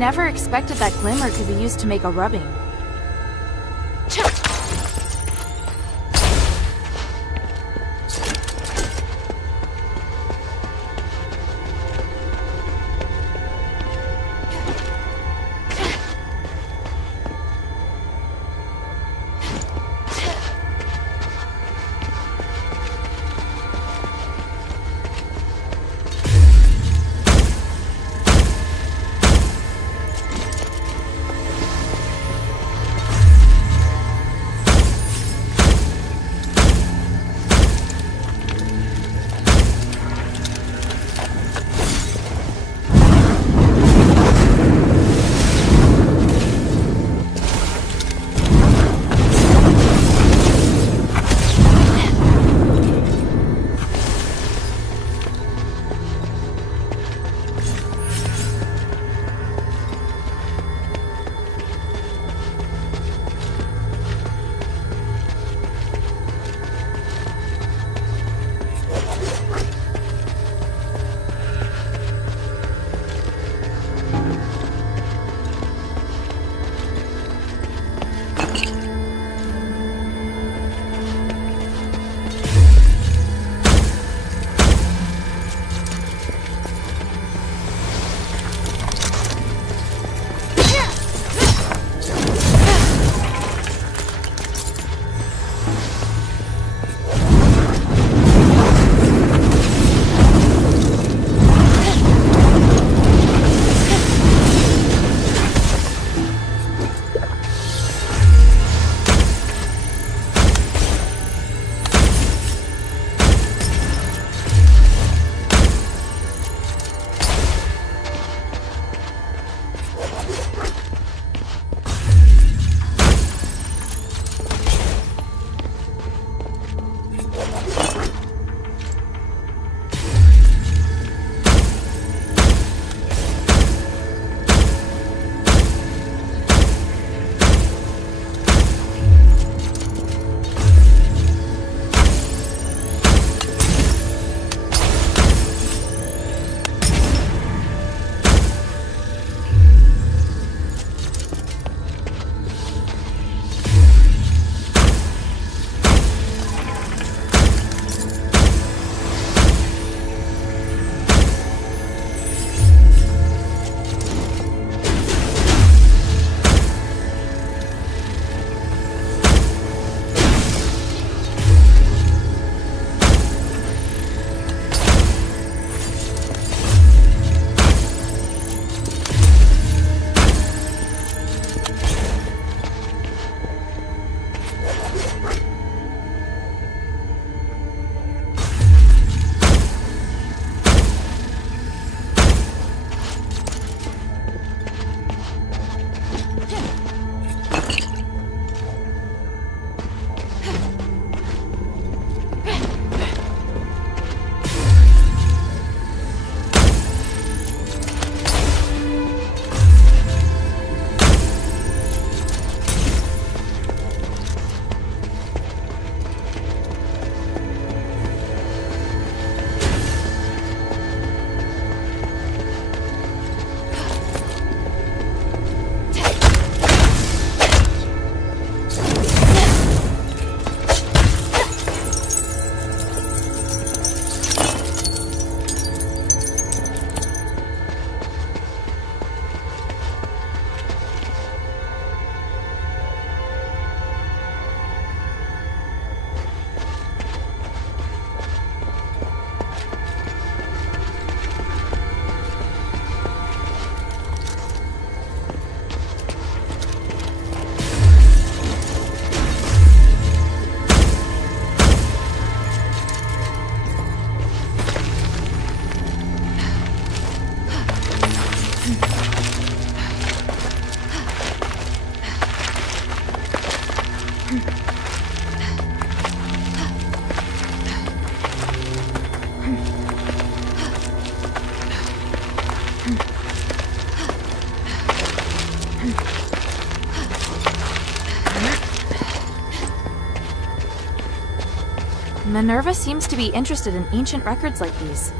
never expected that glimmer could be used to make a rubbing. Minerva seems to be interested in ancient records like these.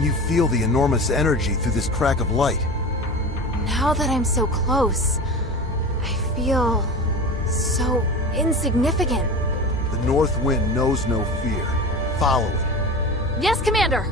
Can you feel the enormous energy through this crack of light? Now that I'm so close, I feel so insignificant. The North Wind knows no fear. Follow it. Yes, Commander!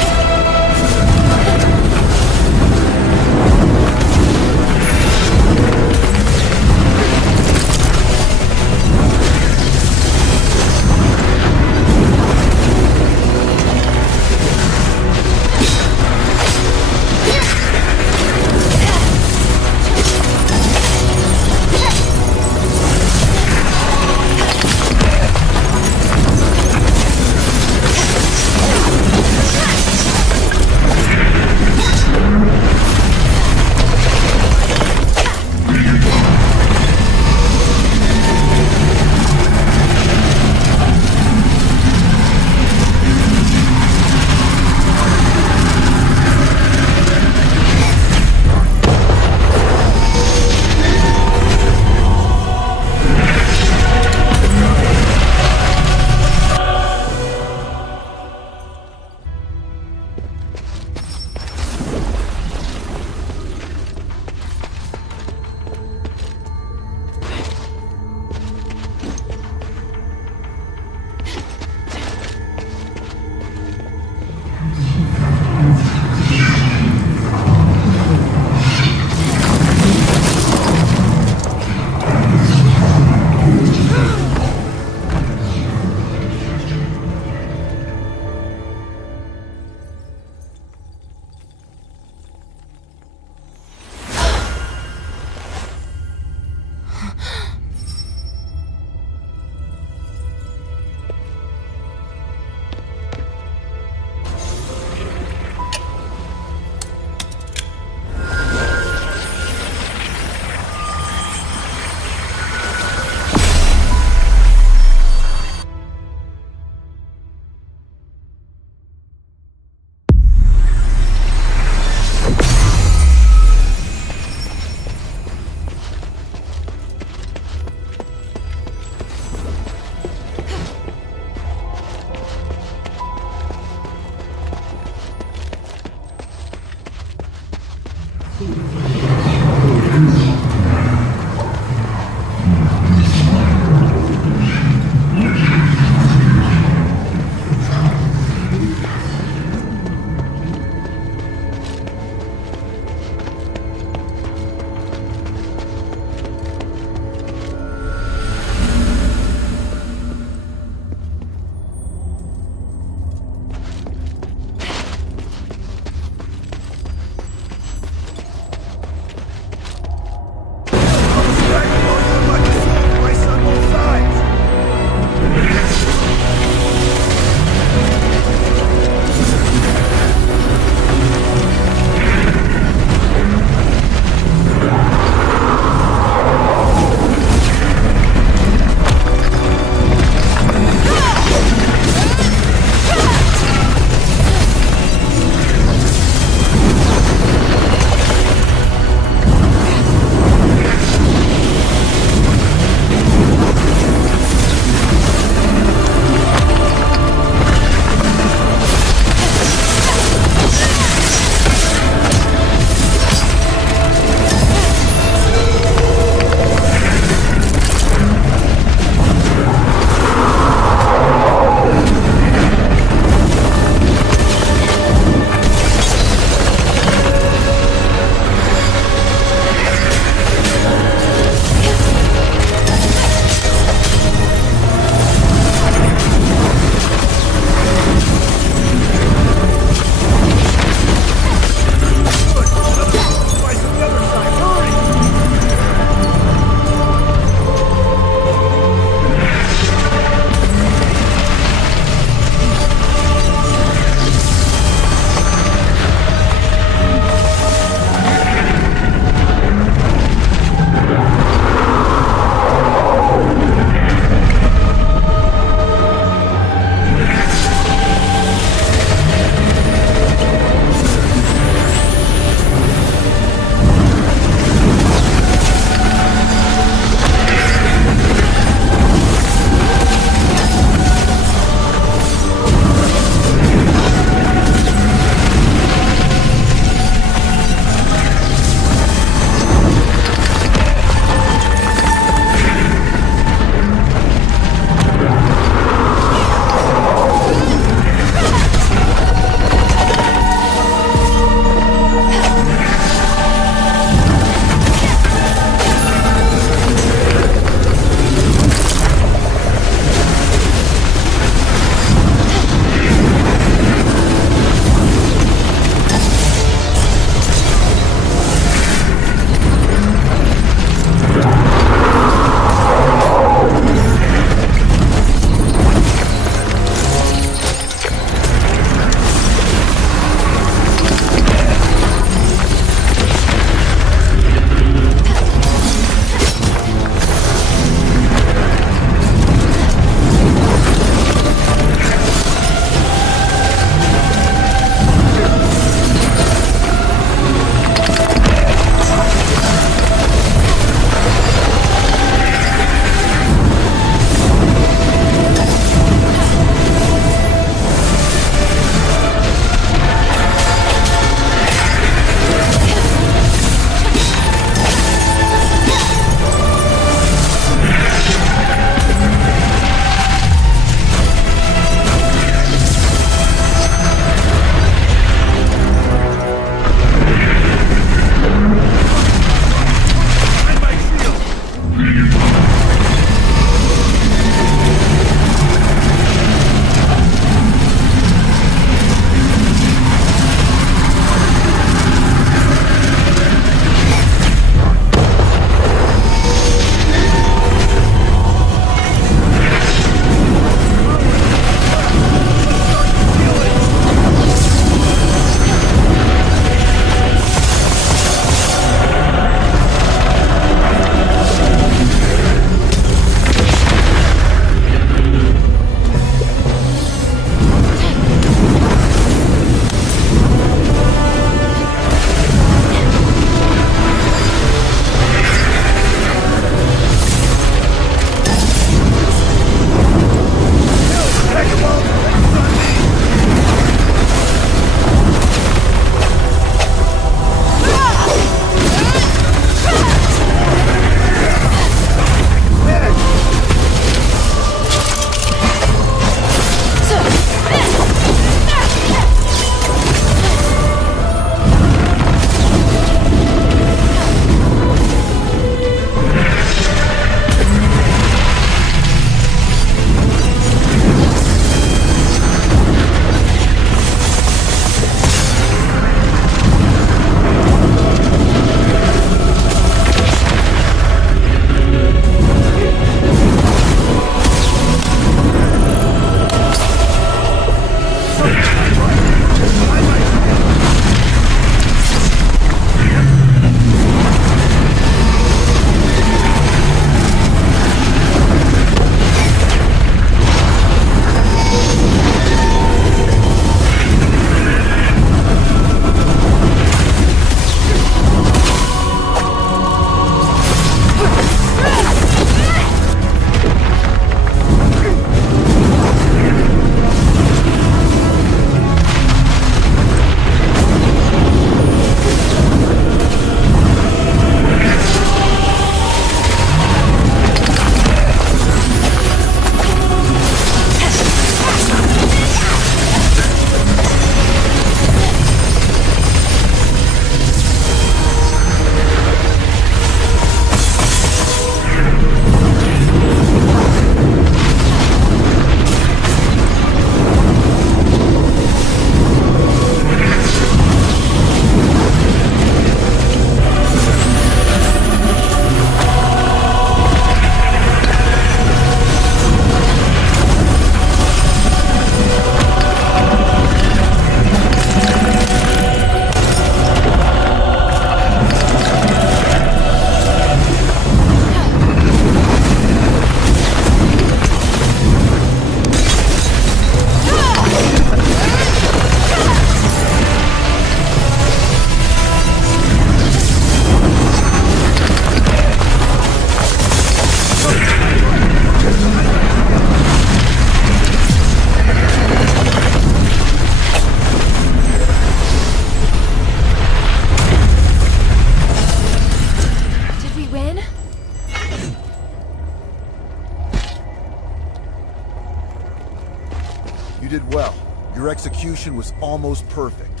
You did well. Your execution was almost perfect.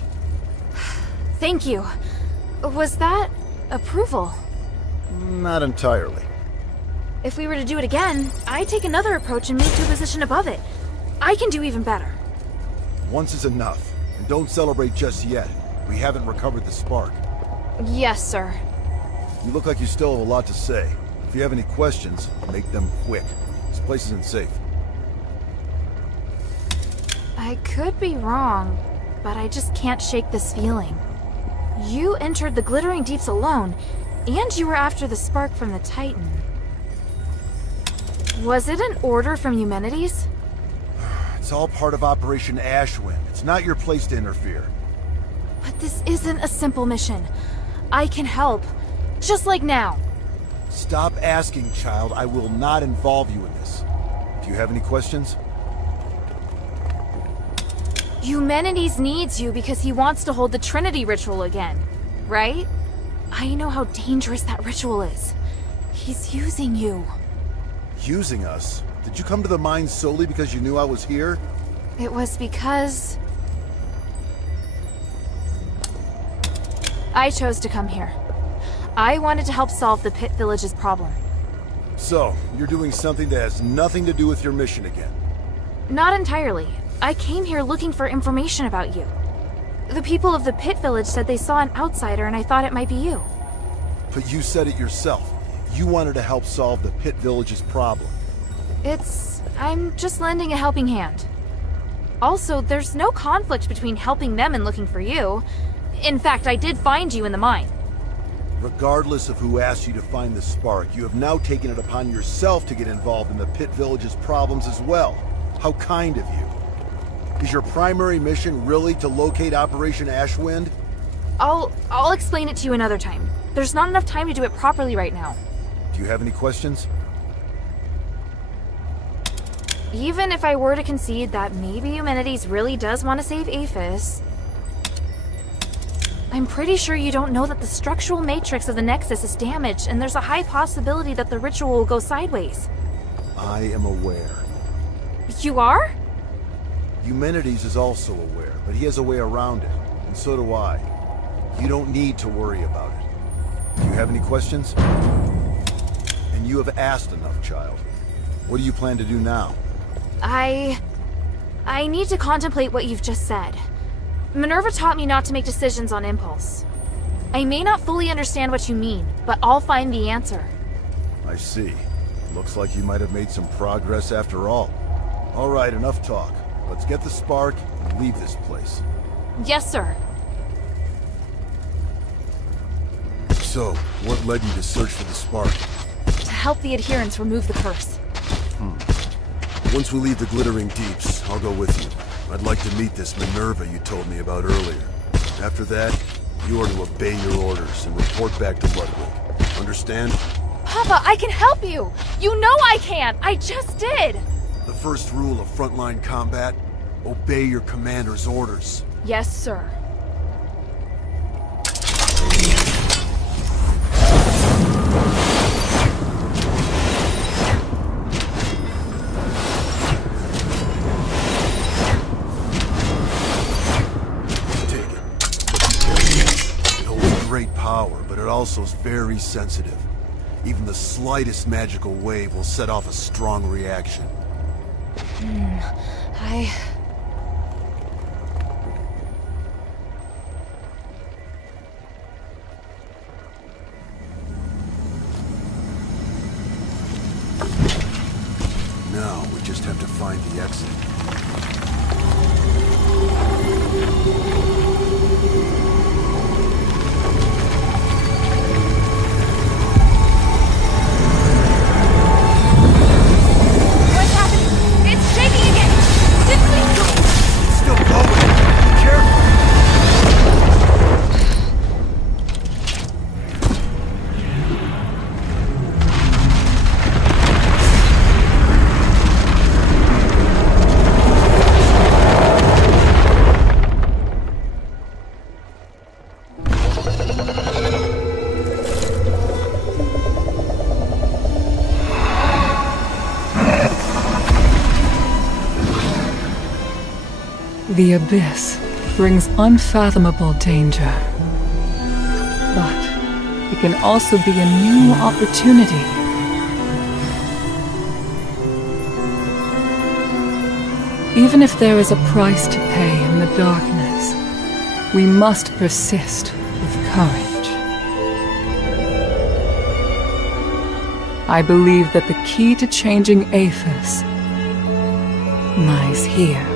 Thank you. Was that approval? Not entirely. If we were to do it again, I'd take another approach and move to a position above it. I can do even better. Once is enough. And don't celebrate just yet. We haven't recovered the spark. Yes, sir. You look like you still have a lot to say. If you have any questions, make them quick. This place isn't safe. I could be wrong, but I just can't shake this feeling. You entered the Glittering Deeps alone, and you were after the spark from the Titan. Was it an order from Eumenides? It's all part of Operation Ashwind. It's not your place to interfere. But this isn't a simple mission. I can help. Just like now. Stop asking, child. I will not involve you in this. Do you have any questions? Eumenides needs you because he wants to hold the Trinity ritual again, right? I know how dangerous that ritual is. He's using you. Using us? Did you come to the mine solely because you knew I was here? It was because... I chose to come here. I wanted to help solve the Pit Village's problem. So, you're doing something that has nothing to do with your mission again? Not entirely. I came here looking for information about you. The people of the Pit Village said they saw an outsider and I thought it might be you. But you said it yourself. You wanted to help solve the Pit Village's problem. I'm just lending a helping hand. Also, there's no conflict between helping them and looking for you. In fact, I did find you in the mine. Regardless of who asked you to find the spark, you have now taken it upon yourself to get involved in the Pit Village's problems as well. How kind of you. Is your primary mission really to locate Operation Ashwind? I'll explain it to you another time. There's not enough time to do it properly right now. Do you have any questions? Even if I were to concede that maybe Eumenides really does want to save Aphis, I'm pretty sure you don't know that the structural matrix of the Nexus is damaged, and there's a high possibility that the ritual will go sideways. I am aware. You are? Eumenides is also aware, but he has a way around it, and so do I. You don't need to worry about it. Do you have any questions? And you have asked enough, child. What do you plan to do now? I need to contemplate what you've just said. Minerva taught me not to make decisions on impulse. I may not fully understand what you mean, but I'll find the answer. I see. Looks like you might have made some progress after all. All right, enough talk. Let's get the spark and leave this place. Yes, sir. So, what led you to search for the spark? To help the adherents remove the curse. Once we leave the Glittering Deeps, I'll go with you. I'd like to meet this Minerva you told me about earlier. After that, you are to obey your orders and report back to Ludwig. Understand? Papa, I can help you! You know I can! I just did! The first rule of frontline combat? Obey your commander's orders. Yes, sir. Great power, but it also is very sensitive. Even the slightest magical wave will set off a strong reaction. Now we just have to find the exit. The abyss brings unfathomable danger. But it can also be a new opportunity. Even if there is a price to pay in the darkness, we must persist with courage. I believe that the key to changing Aphis lies here.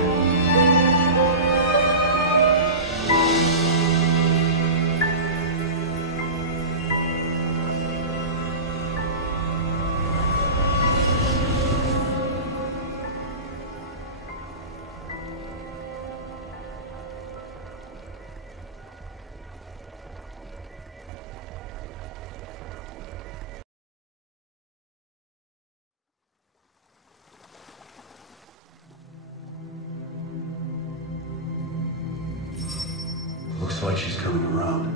Looks like she's coming around.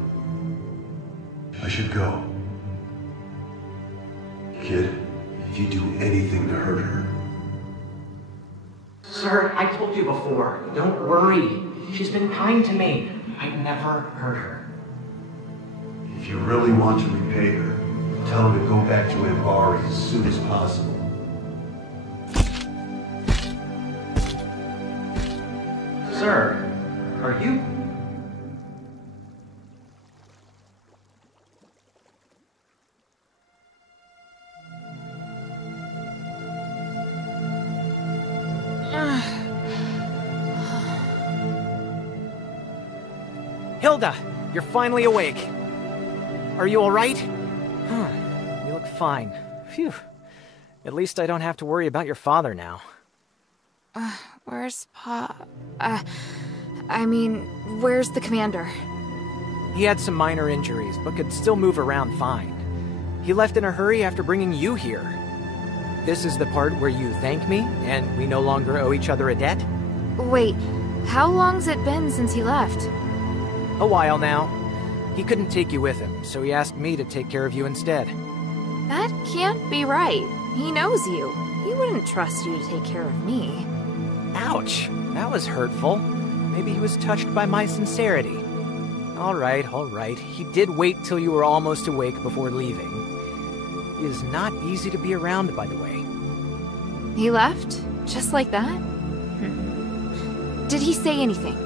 I should go. Kid, if you do anything to hurt her... Sir, I told you before. Don't worry. She's been kind to me. I'd never hurt her. If you really want to repay her, tell her to go back to Ambari as soon as possible. Sir, are you... Hilda, you're finally awake. Are you all right? You look fine. Phew. At least I don't have to worry about your father now. Where's Pa? Where's the commander? He had some minor injuries, but could still move around fine. He left in a hurry after bringing you here. This is the part where you thank me, and we no longer owe each other a debt? Wait, how long's it been since he left? A while now. He couldn't take you with him, so he asked me to take care of you instead. That can't be right. He knows you. He wouldn't trust you to take care of me. Ouch! That was hurtful. Maybe he was touched by my sincerity. All right. He did wait till you were almost awake before leaving. He is not easy to be around, by the way. He left? Just like that? Did he say anything?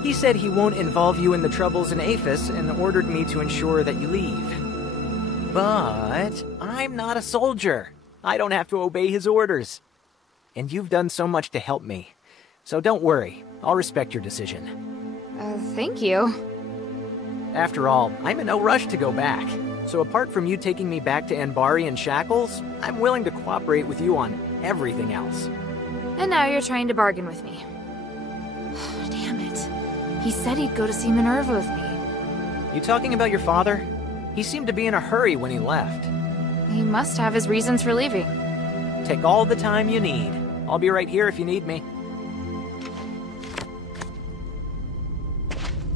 He said he won't involve you in the troubles in Aphis and ordered me to ensure that you leave. But I'm not a soldier. I don't have to obey his orders. And you've done so much to help me. So don't worry. I'll respect your decision. Thank you. After all, I'm in no rush to go back. So apart from you taking me back to Anbari in shackles, I'm willing to cooperate with you on everything else. And now you're trying to bargain with me. Damn it. He said he'd go to see Minerva with me. You talking about your father? He seemed to be in a hurry when he left. He must have his reasons for leaving. Take all the time you need. I'll be right here if you need me.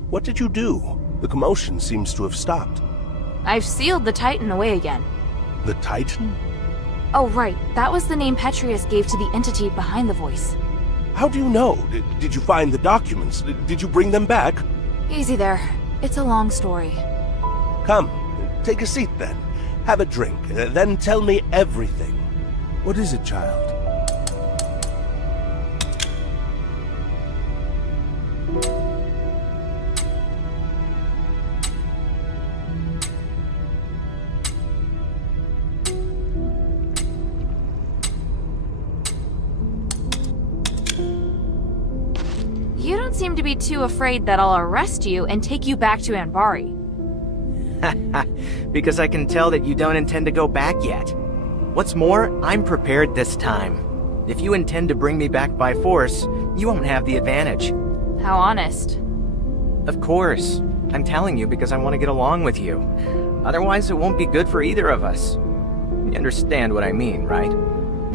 What did you do? The commotion seems to have stopped. I've sealed the Titan away again. The Titan? Oh, right. That was the name Petrius gave to the entity behind the voice. How do you know? Did you find the documents? Did you bring them back? Easy there. It's a long story. Come, take a seat then. Have a drink, then tell me everything. What is it, child? You don't seem to be too afraid that I'll arrest you and take you back to Anbari. Because I can tell that you don't intend to go back yet. What's more, I'm prepared this time. If you intend to bring me back by force, you won't have the advantage. How honest. Of course. I'm telling you because I want to get along with you. Otherwise, it won't be good for either of us. You understand what I mean, right?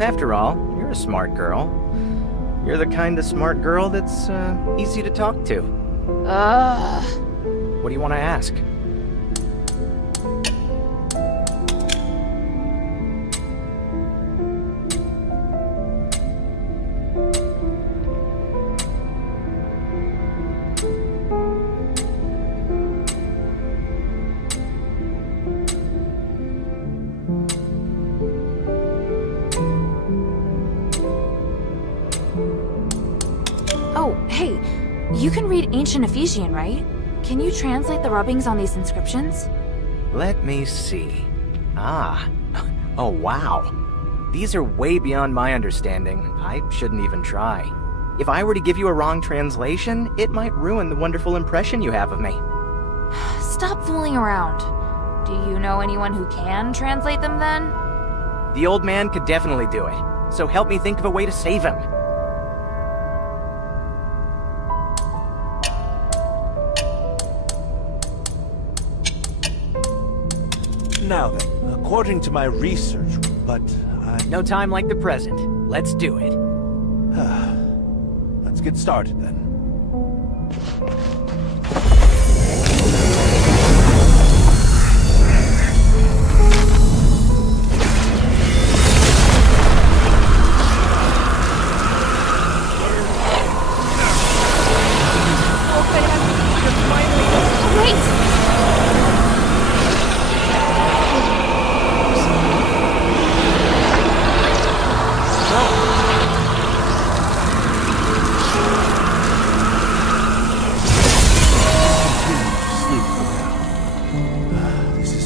After all, you're a smart girl. You're the kind of smart girl that's easy to talk to. What do you want to ask? Hey, you can read ancient Ephesian, right? Can you translate the rubbings on these inscriptions? Let me see. Ah. Oh, wow. These are way beyond my understanding. I shouldn't even try. If I were to give you a wrong translation, it might ruin the wonderful impression you have of me. Stop fooling around. Do you know anyone who can translate them then? The old man could definitely do it. So help me think of a way to save him. Now then, according to my research, but No time like the present. Let's do it. Let's get started then.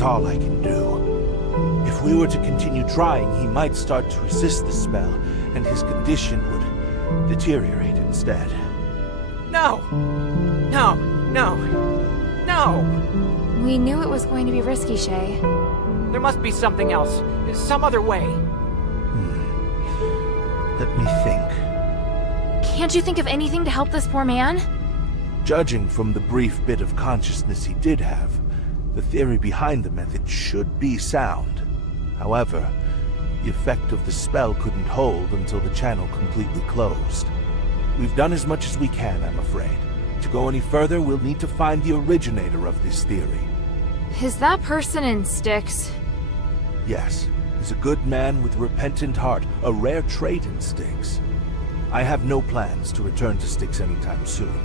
All I can do. If we were to continue trying, he might start to resist the spell, and his condition would deteriorate instead. No! No! No! No! We knew it was going to be risky, Shay. There must be something else. Some other way. Let me think. Can't you think of anything to help this poor man? Judging from the brief bit of consciousness he did have, the theory behind the method should be sound. However, the effect of the spell couldn't hold until the channel completely closed. We've done as much as we can, I'm afraid. To go any further, we'll need to find the originator of this theory. Is that person in Styx? Yes, he's a good man with a repentant heart, a rare trait in Styx. I have no plans to return to Styx anytime soon.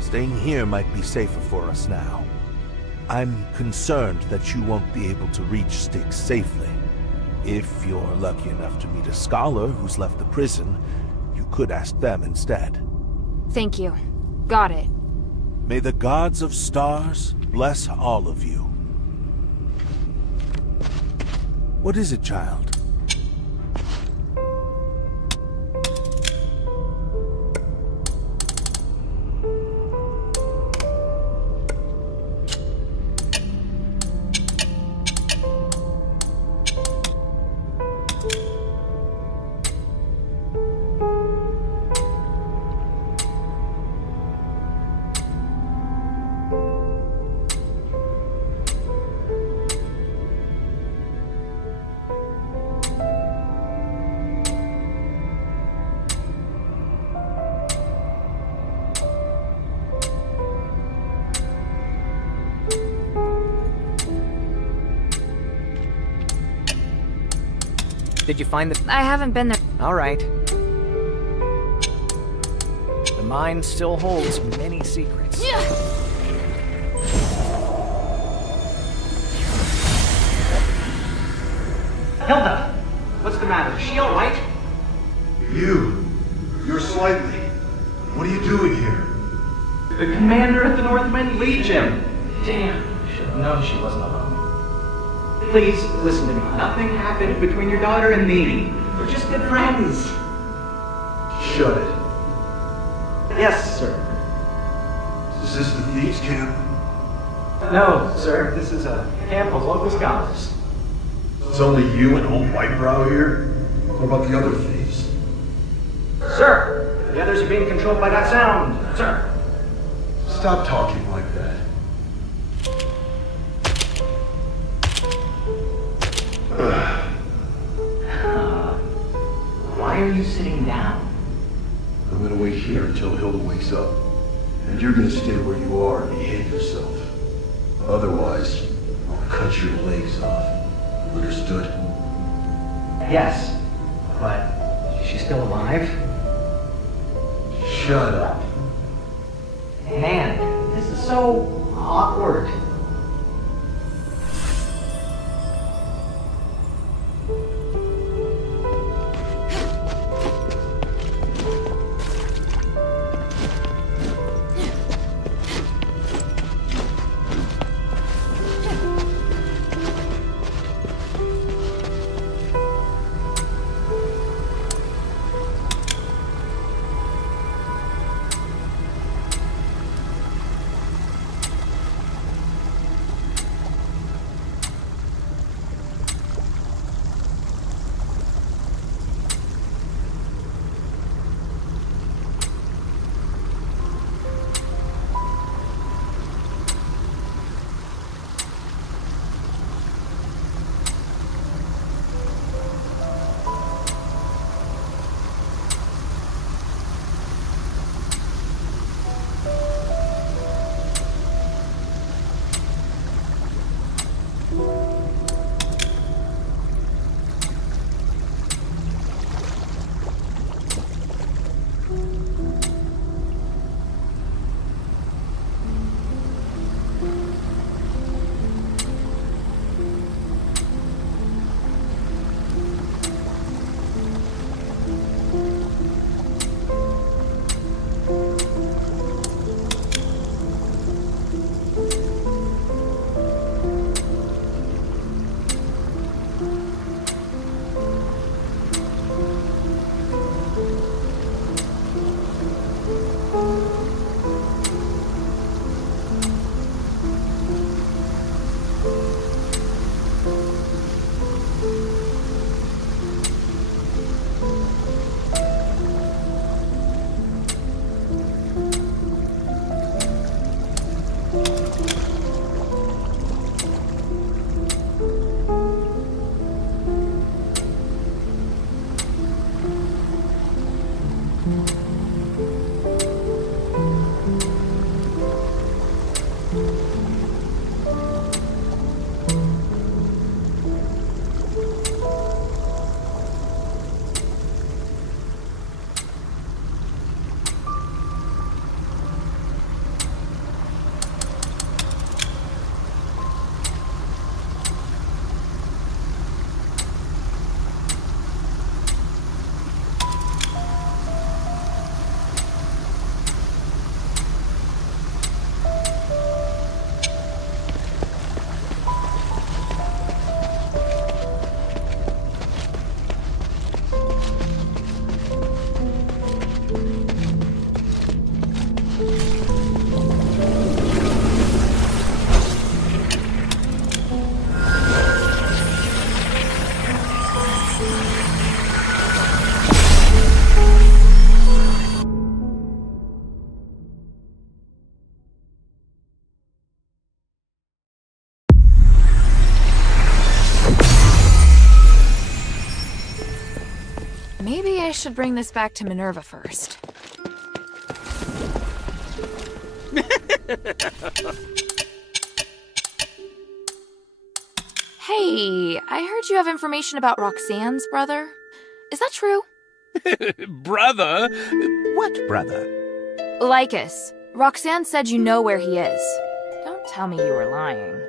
Staying here might be safer for us now. I'm concerned that you won't be able to reach Styx safely. If you're lucky enough to meet a scholar who's left the prison, you could ask them instead. Thank you. Got it. May the gods of stars bless all of you. What is it, child? Did you find the... I haven't been there. All right. The mine still holds many secrets. Hilda! What's the matter? Is she all right? You're slightly. What are you doing here? The commander at the Northwind Legion. Damn, should have known she wasn't alone. Please, listen to me. Nothing happened between your daughter and me. We're just good friends. Shut it. Yes, sir. Is this the thieves' camp? No, sir. This is a camp of local scholars. It's only you and old Whitebrow here? What about the other thieves? Sir! The others are being controlled by that sound, sir. Stop talking like that. Why are you sitting down? I'm gonna wait here until Hilda wakes up. And you're gonna stay where you are and behave yourself. Otherwise, I'll cut your legs off. Understood? Yes, but is she still alive? Shut up. Man, this is so awkward. Maybe I should bring this back to Minerva first. Hey, I heard you have information about Roxanne's brother. Is that true? Brother? What brother? Lycus. Roxanne said you know where he is. Don't tell me you were lying.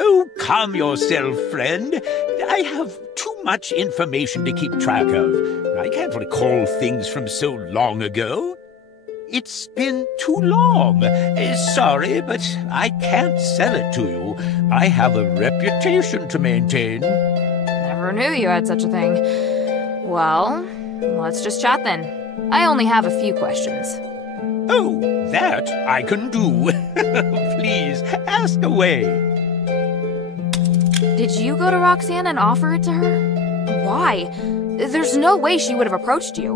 Oh, calm yourself, friend. I have too much information to keep track of. I can't recall things from so long ago. It's been too long. Sorry, but I can't sell it to you. I have a reputation to maintain. Never knew you had such a thing. Well, let's just chat then. I only have a few questions. Oh, that I can do. Please, ask away. Did you go to Roxanne and offer it to her? Why? There's no way she would have approached you.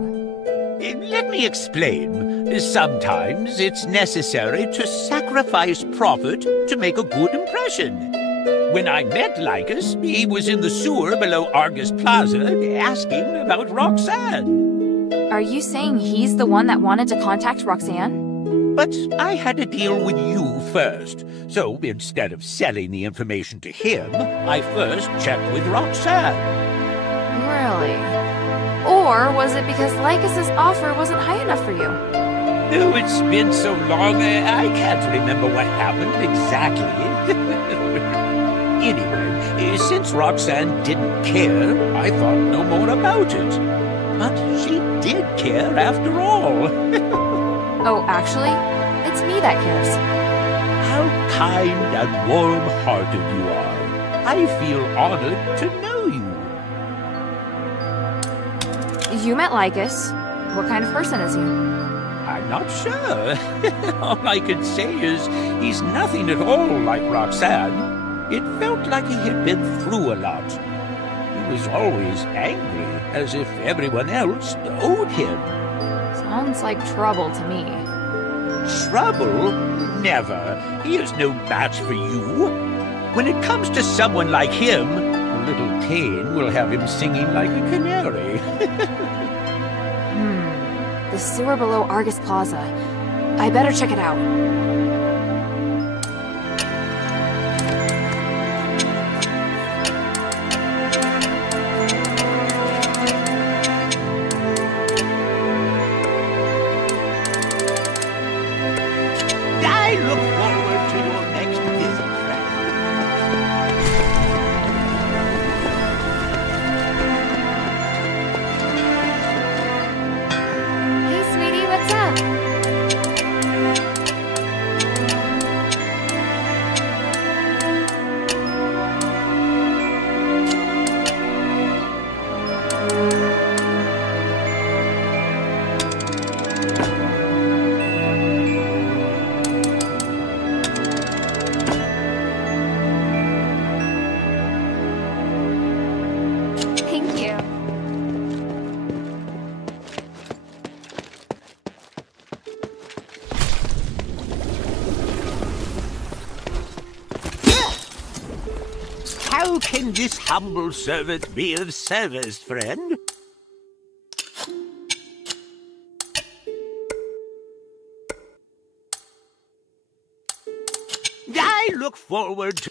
Let me explain. Sometimes it's necessary to sacrifice profit to make a good impression. When I met Lycus, he was in the sewer below Argus Plaza asking about Roxanne. Are you saying he's the one that wanted to contact Roxanne? But I had to deal with you first. So instead of selling the information to him, I first checked with Roxanne. Really? Or was it because Lycus's offer wasn't high enough for you? Oh, it's been so long, I can't remember what happened exactly. Anyway, since Roxanne didn't care, I thought no more about it. But she did care after all. Oh, actually, it's me that cares. How kind and warm-hearted you are. I feel honored to know you. You met Lycus. What kind of person is he? I'm not sure. All I can say is he's nothing at all like Roxanne. It felt like he had been through a lot. He was always angry, as if everyone else owed him. Sounds like trouble to me. Trouble? Never. He is no match for you. When it comes to someone like him, a little pain will have him singing like a canary. The sewer below Argus Plaza. I better check it out. I look forward to your next visit, friend. Hey, sweetie, what's up? Thank you. How can this humble servant be of service, friend? I look forward to...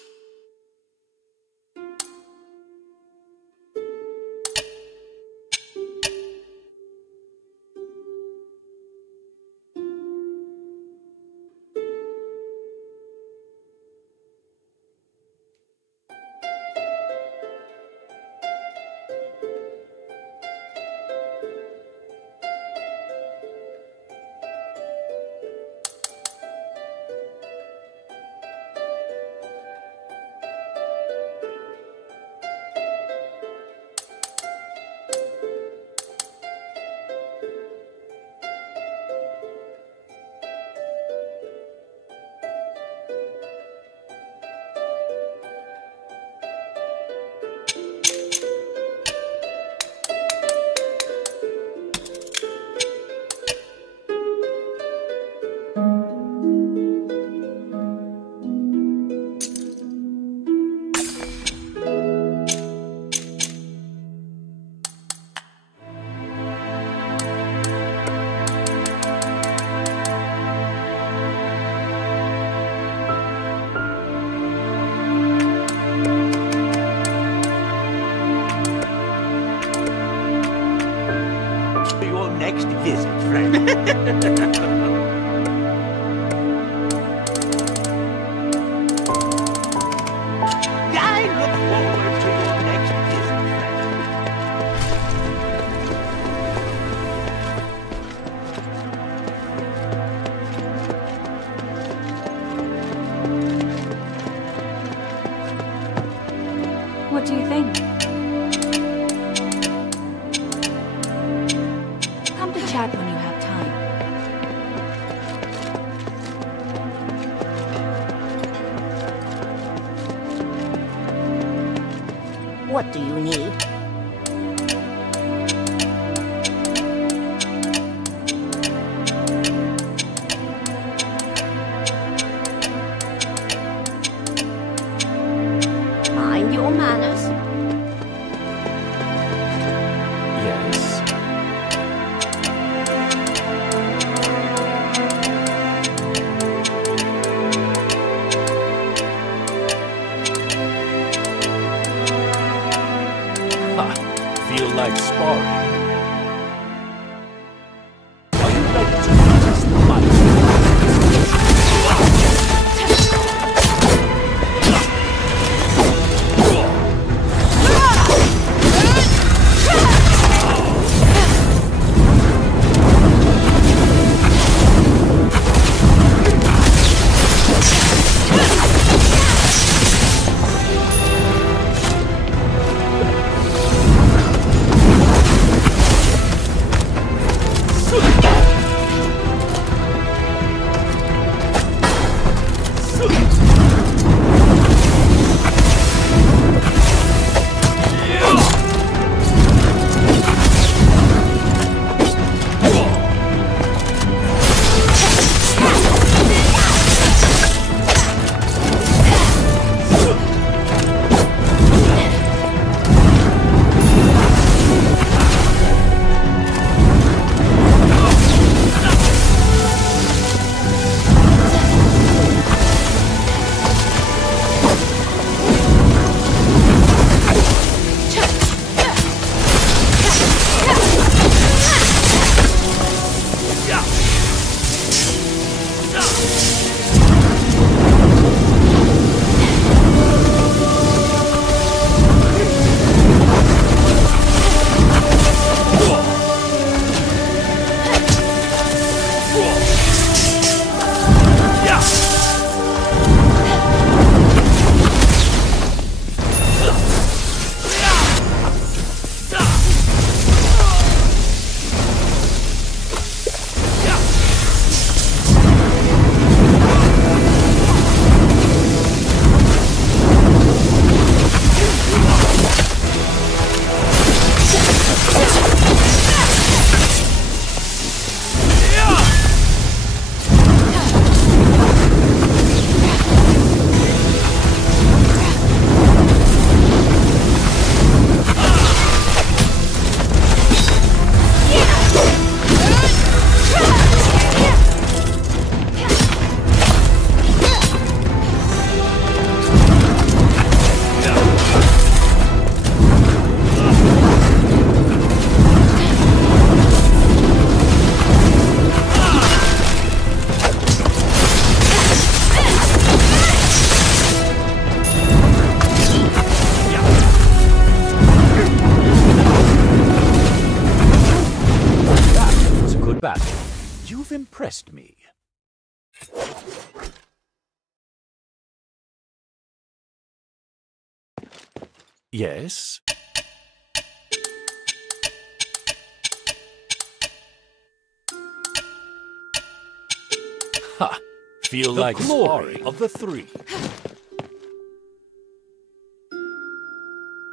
next visit, friend. I look forward to your next visit, friend. What do you think? Come to chat when you have time. What do you need? Mind your manners. Yes. Ha! Feel like sparring. Are you ready to contest the fight? You've impressed me. Yes? Ha! Feel like the glory of the three.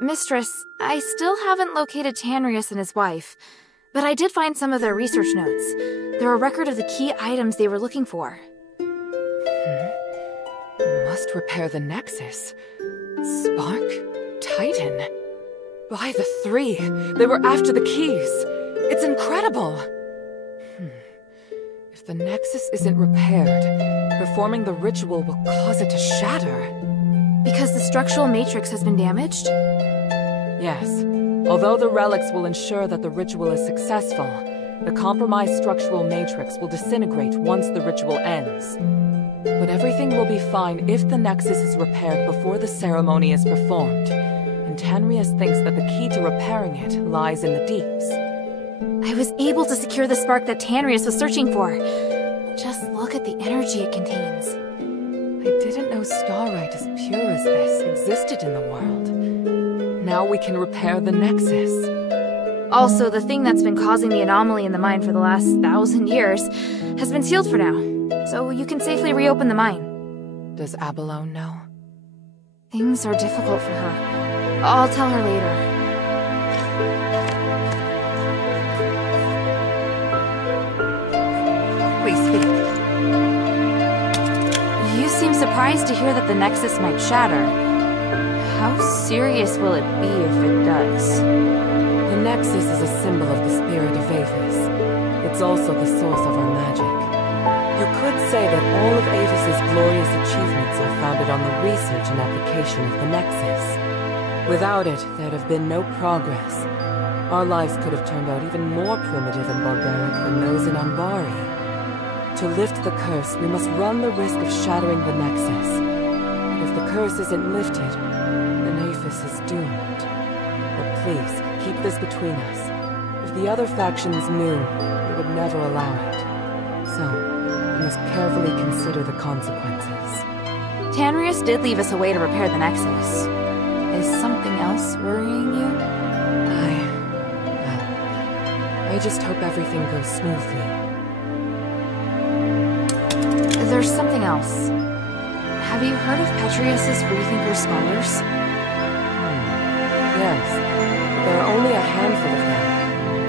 Mistress, I still haven't located Tanrius and his wife, but I did find some of their research notes. They're a record of the key items they were looking for. Must repair the Nexus. Spark? Titan? By the three, they were after the keys. It's incredible. If the Nexus isn't repaired, performing the ritual will cause it to shatter. Because the structural matrix has been damaged? Yes. Although the relics will ensure that the ritual is successful, The compromised structural matrix will disintegrate once the ritual ends. But everything will be fine if the Nexus is repaired before the ceremony is performed. And Tanrius thinks that the key to repairing it lies in the deeps. I was able to secure the spark that Tanrius was searching for. Just look at the energy it contains. I didn't know starlight as pure as this existed in the world. Now we can repair the Nexus. Also, the thing that's been causing the anomaly in the mine for the last 1,000 years has been sealed for now, so you can safely reopen the mine. Does Abalone know? Things are difficult for her. I'll tell her later. Please speak. You seem surprised to hear that the Nexus might shatter. How serious will it be if it does? The Nexus is a symbol of the spirit of Aphis. It's also the source of our magic. You could say that all of Aphis's glorious achievements are founded on the research and application of the Nexus. Without it, there'd have been no progress. Our lives could have turned out even more primitive and barbaric than those in Anbari. To lift the curse, we must run the risk of shattering the Nexus. But if the curse isn't lifted, then Aphis is doomed. But please, keep this between us. If the other factions knew, they would never allow it. So, we must carefully consider the consequences. Tanrius did leave us a way to repair the Nexus. Is something else worrying you? I just hope everything goes smoothly. There's something else. Have you heard of Petrius's Freethinker scholars? Yes. There are only a handful of them.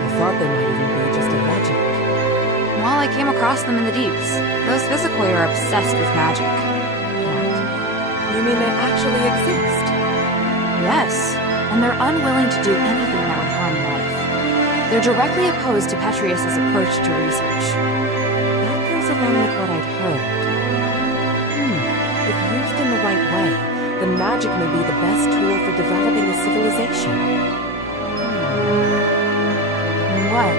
I thought they might even be just a legend. Well, I came across them in the deeps. Those Physicoi are obsessed with magic. What? You mean they actually exist? Yes, and they're unwilling to do anything that would harm life. They're directly opposed to Petrius's approach to research. That goes along with what I'd heard. If used in the right way, then magic may be the best tool for developing a civilization. What?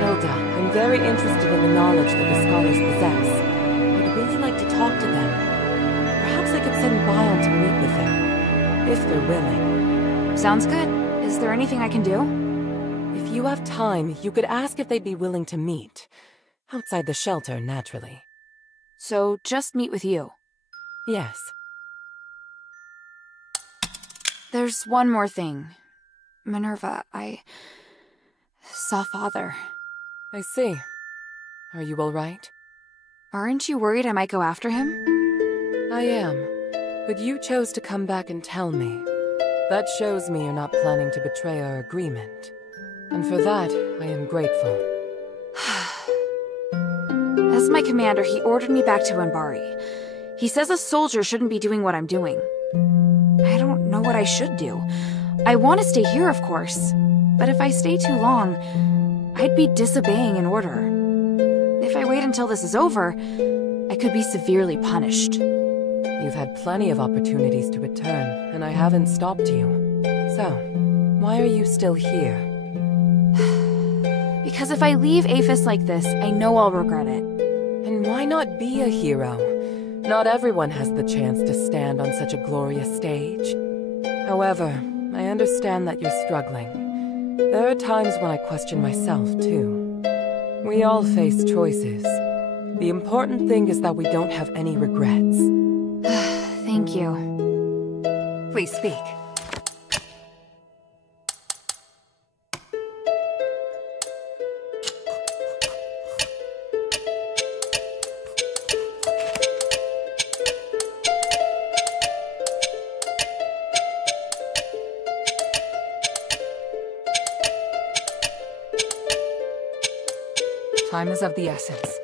Hilda, I'm very interested in the knowledge that the scholars possess. I'd really like to talk to them. Perhaps I could send Bion to meet with them, if they're willing. Sounds good. Is there anything I can do? If you have time, you could ask if they'd be willing to meet. Outside the shelter, naturally. So, just meet with you? Yes. There's one more thing. Minerva, I saw Father. I see. Are you all right? Aren't you worried I might go after him? I am. But you chose to come back and tell me. That shows me you're not planning to betray our agreement. And for that, I am grateful. As my commander, he ordered me back to Anbari. He says a soldier shouldn't be doing what I'm doing. I don't know what I should do. I want to stay here, of course. But if I stay too long, I'd be disobeying an order. If I wait until this is over, I could be severely punished. You've had plenty of opportunities to return, and I haven't stopped you. So, why are you still here? Because if I leave Aphis like this, I know I'll regret it. And why not be a hero? Not everyone has the chance to stand on such a glorious stage. However, I understand that you're struggling. There are times when I question myself, too. We all face choices. The important thing is that we don't have any regrets. Thank you. Please speak. Time is of the essence.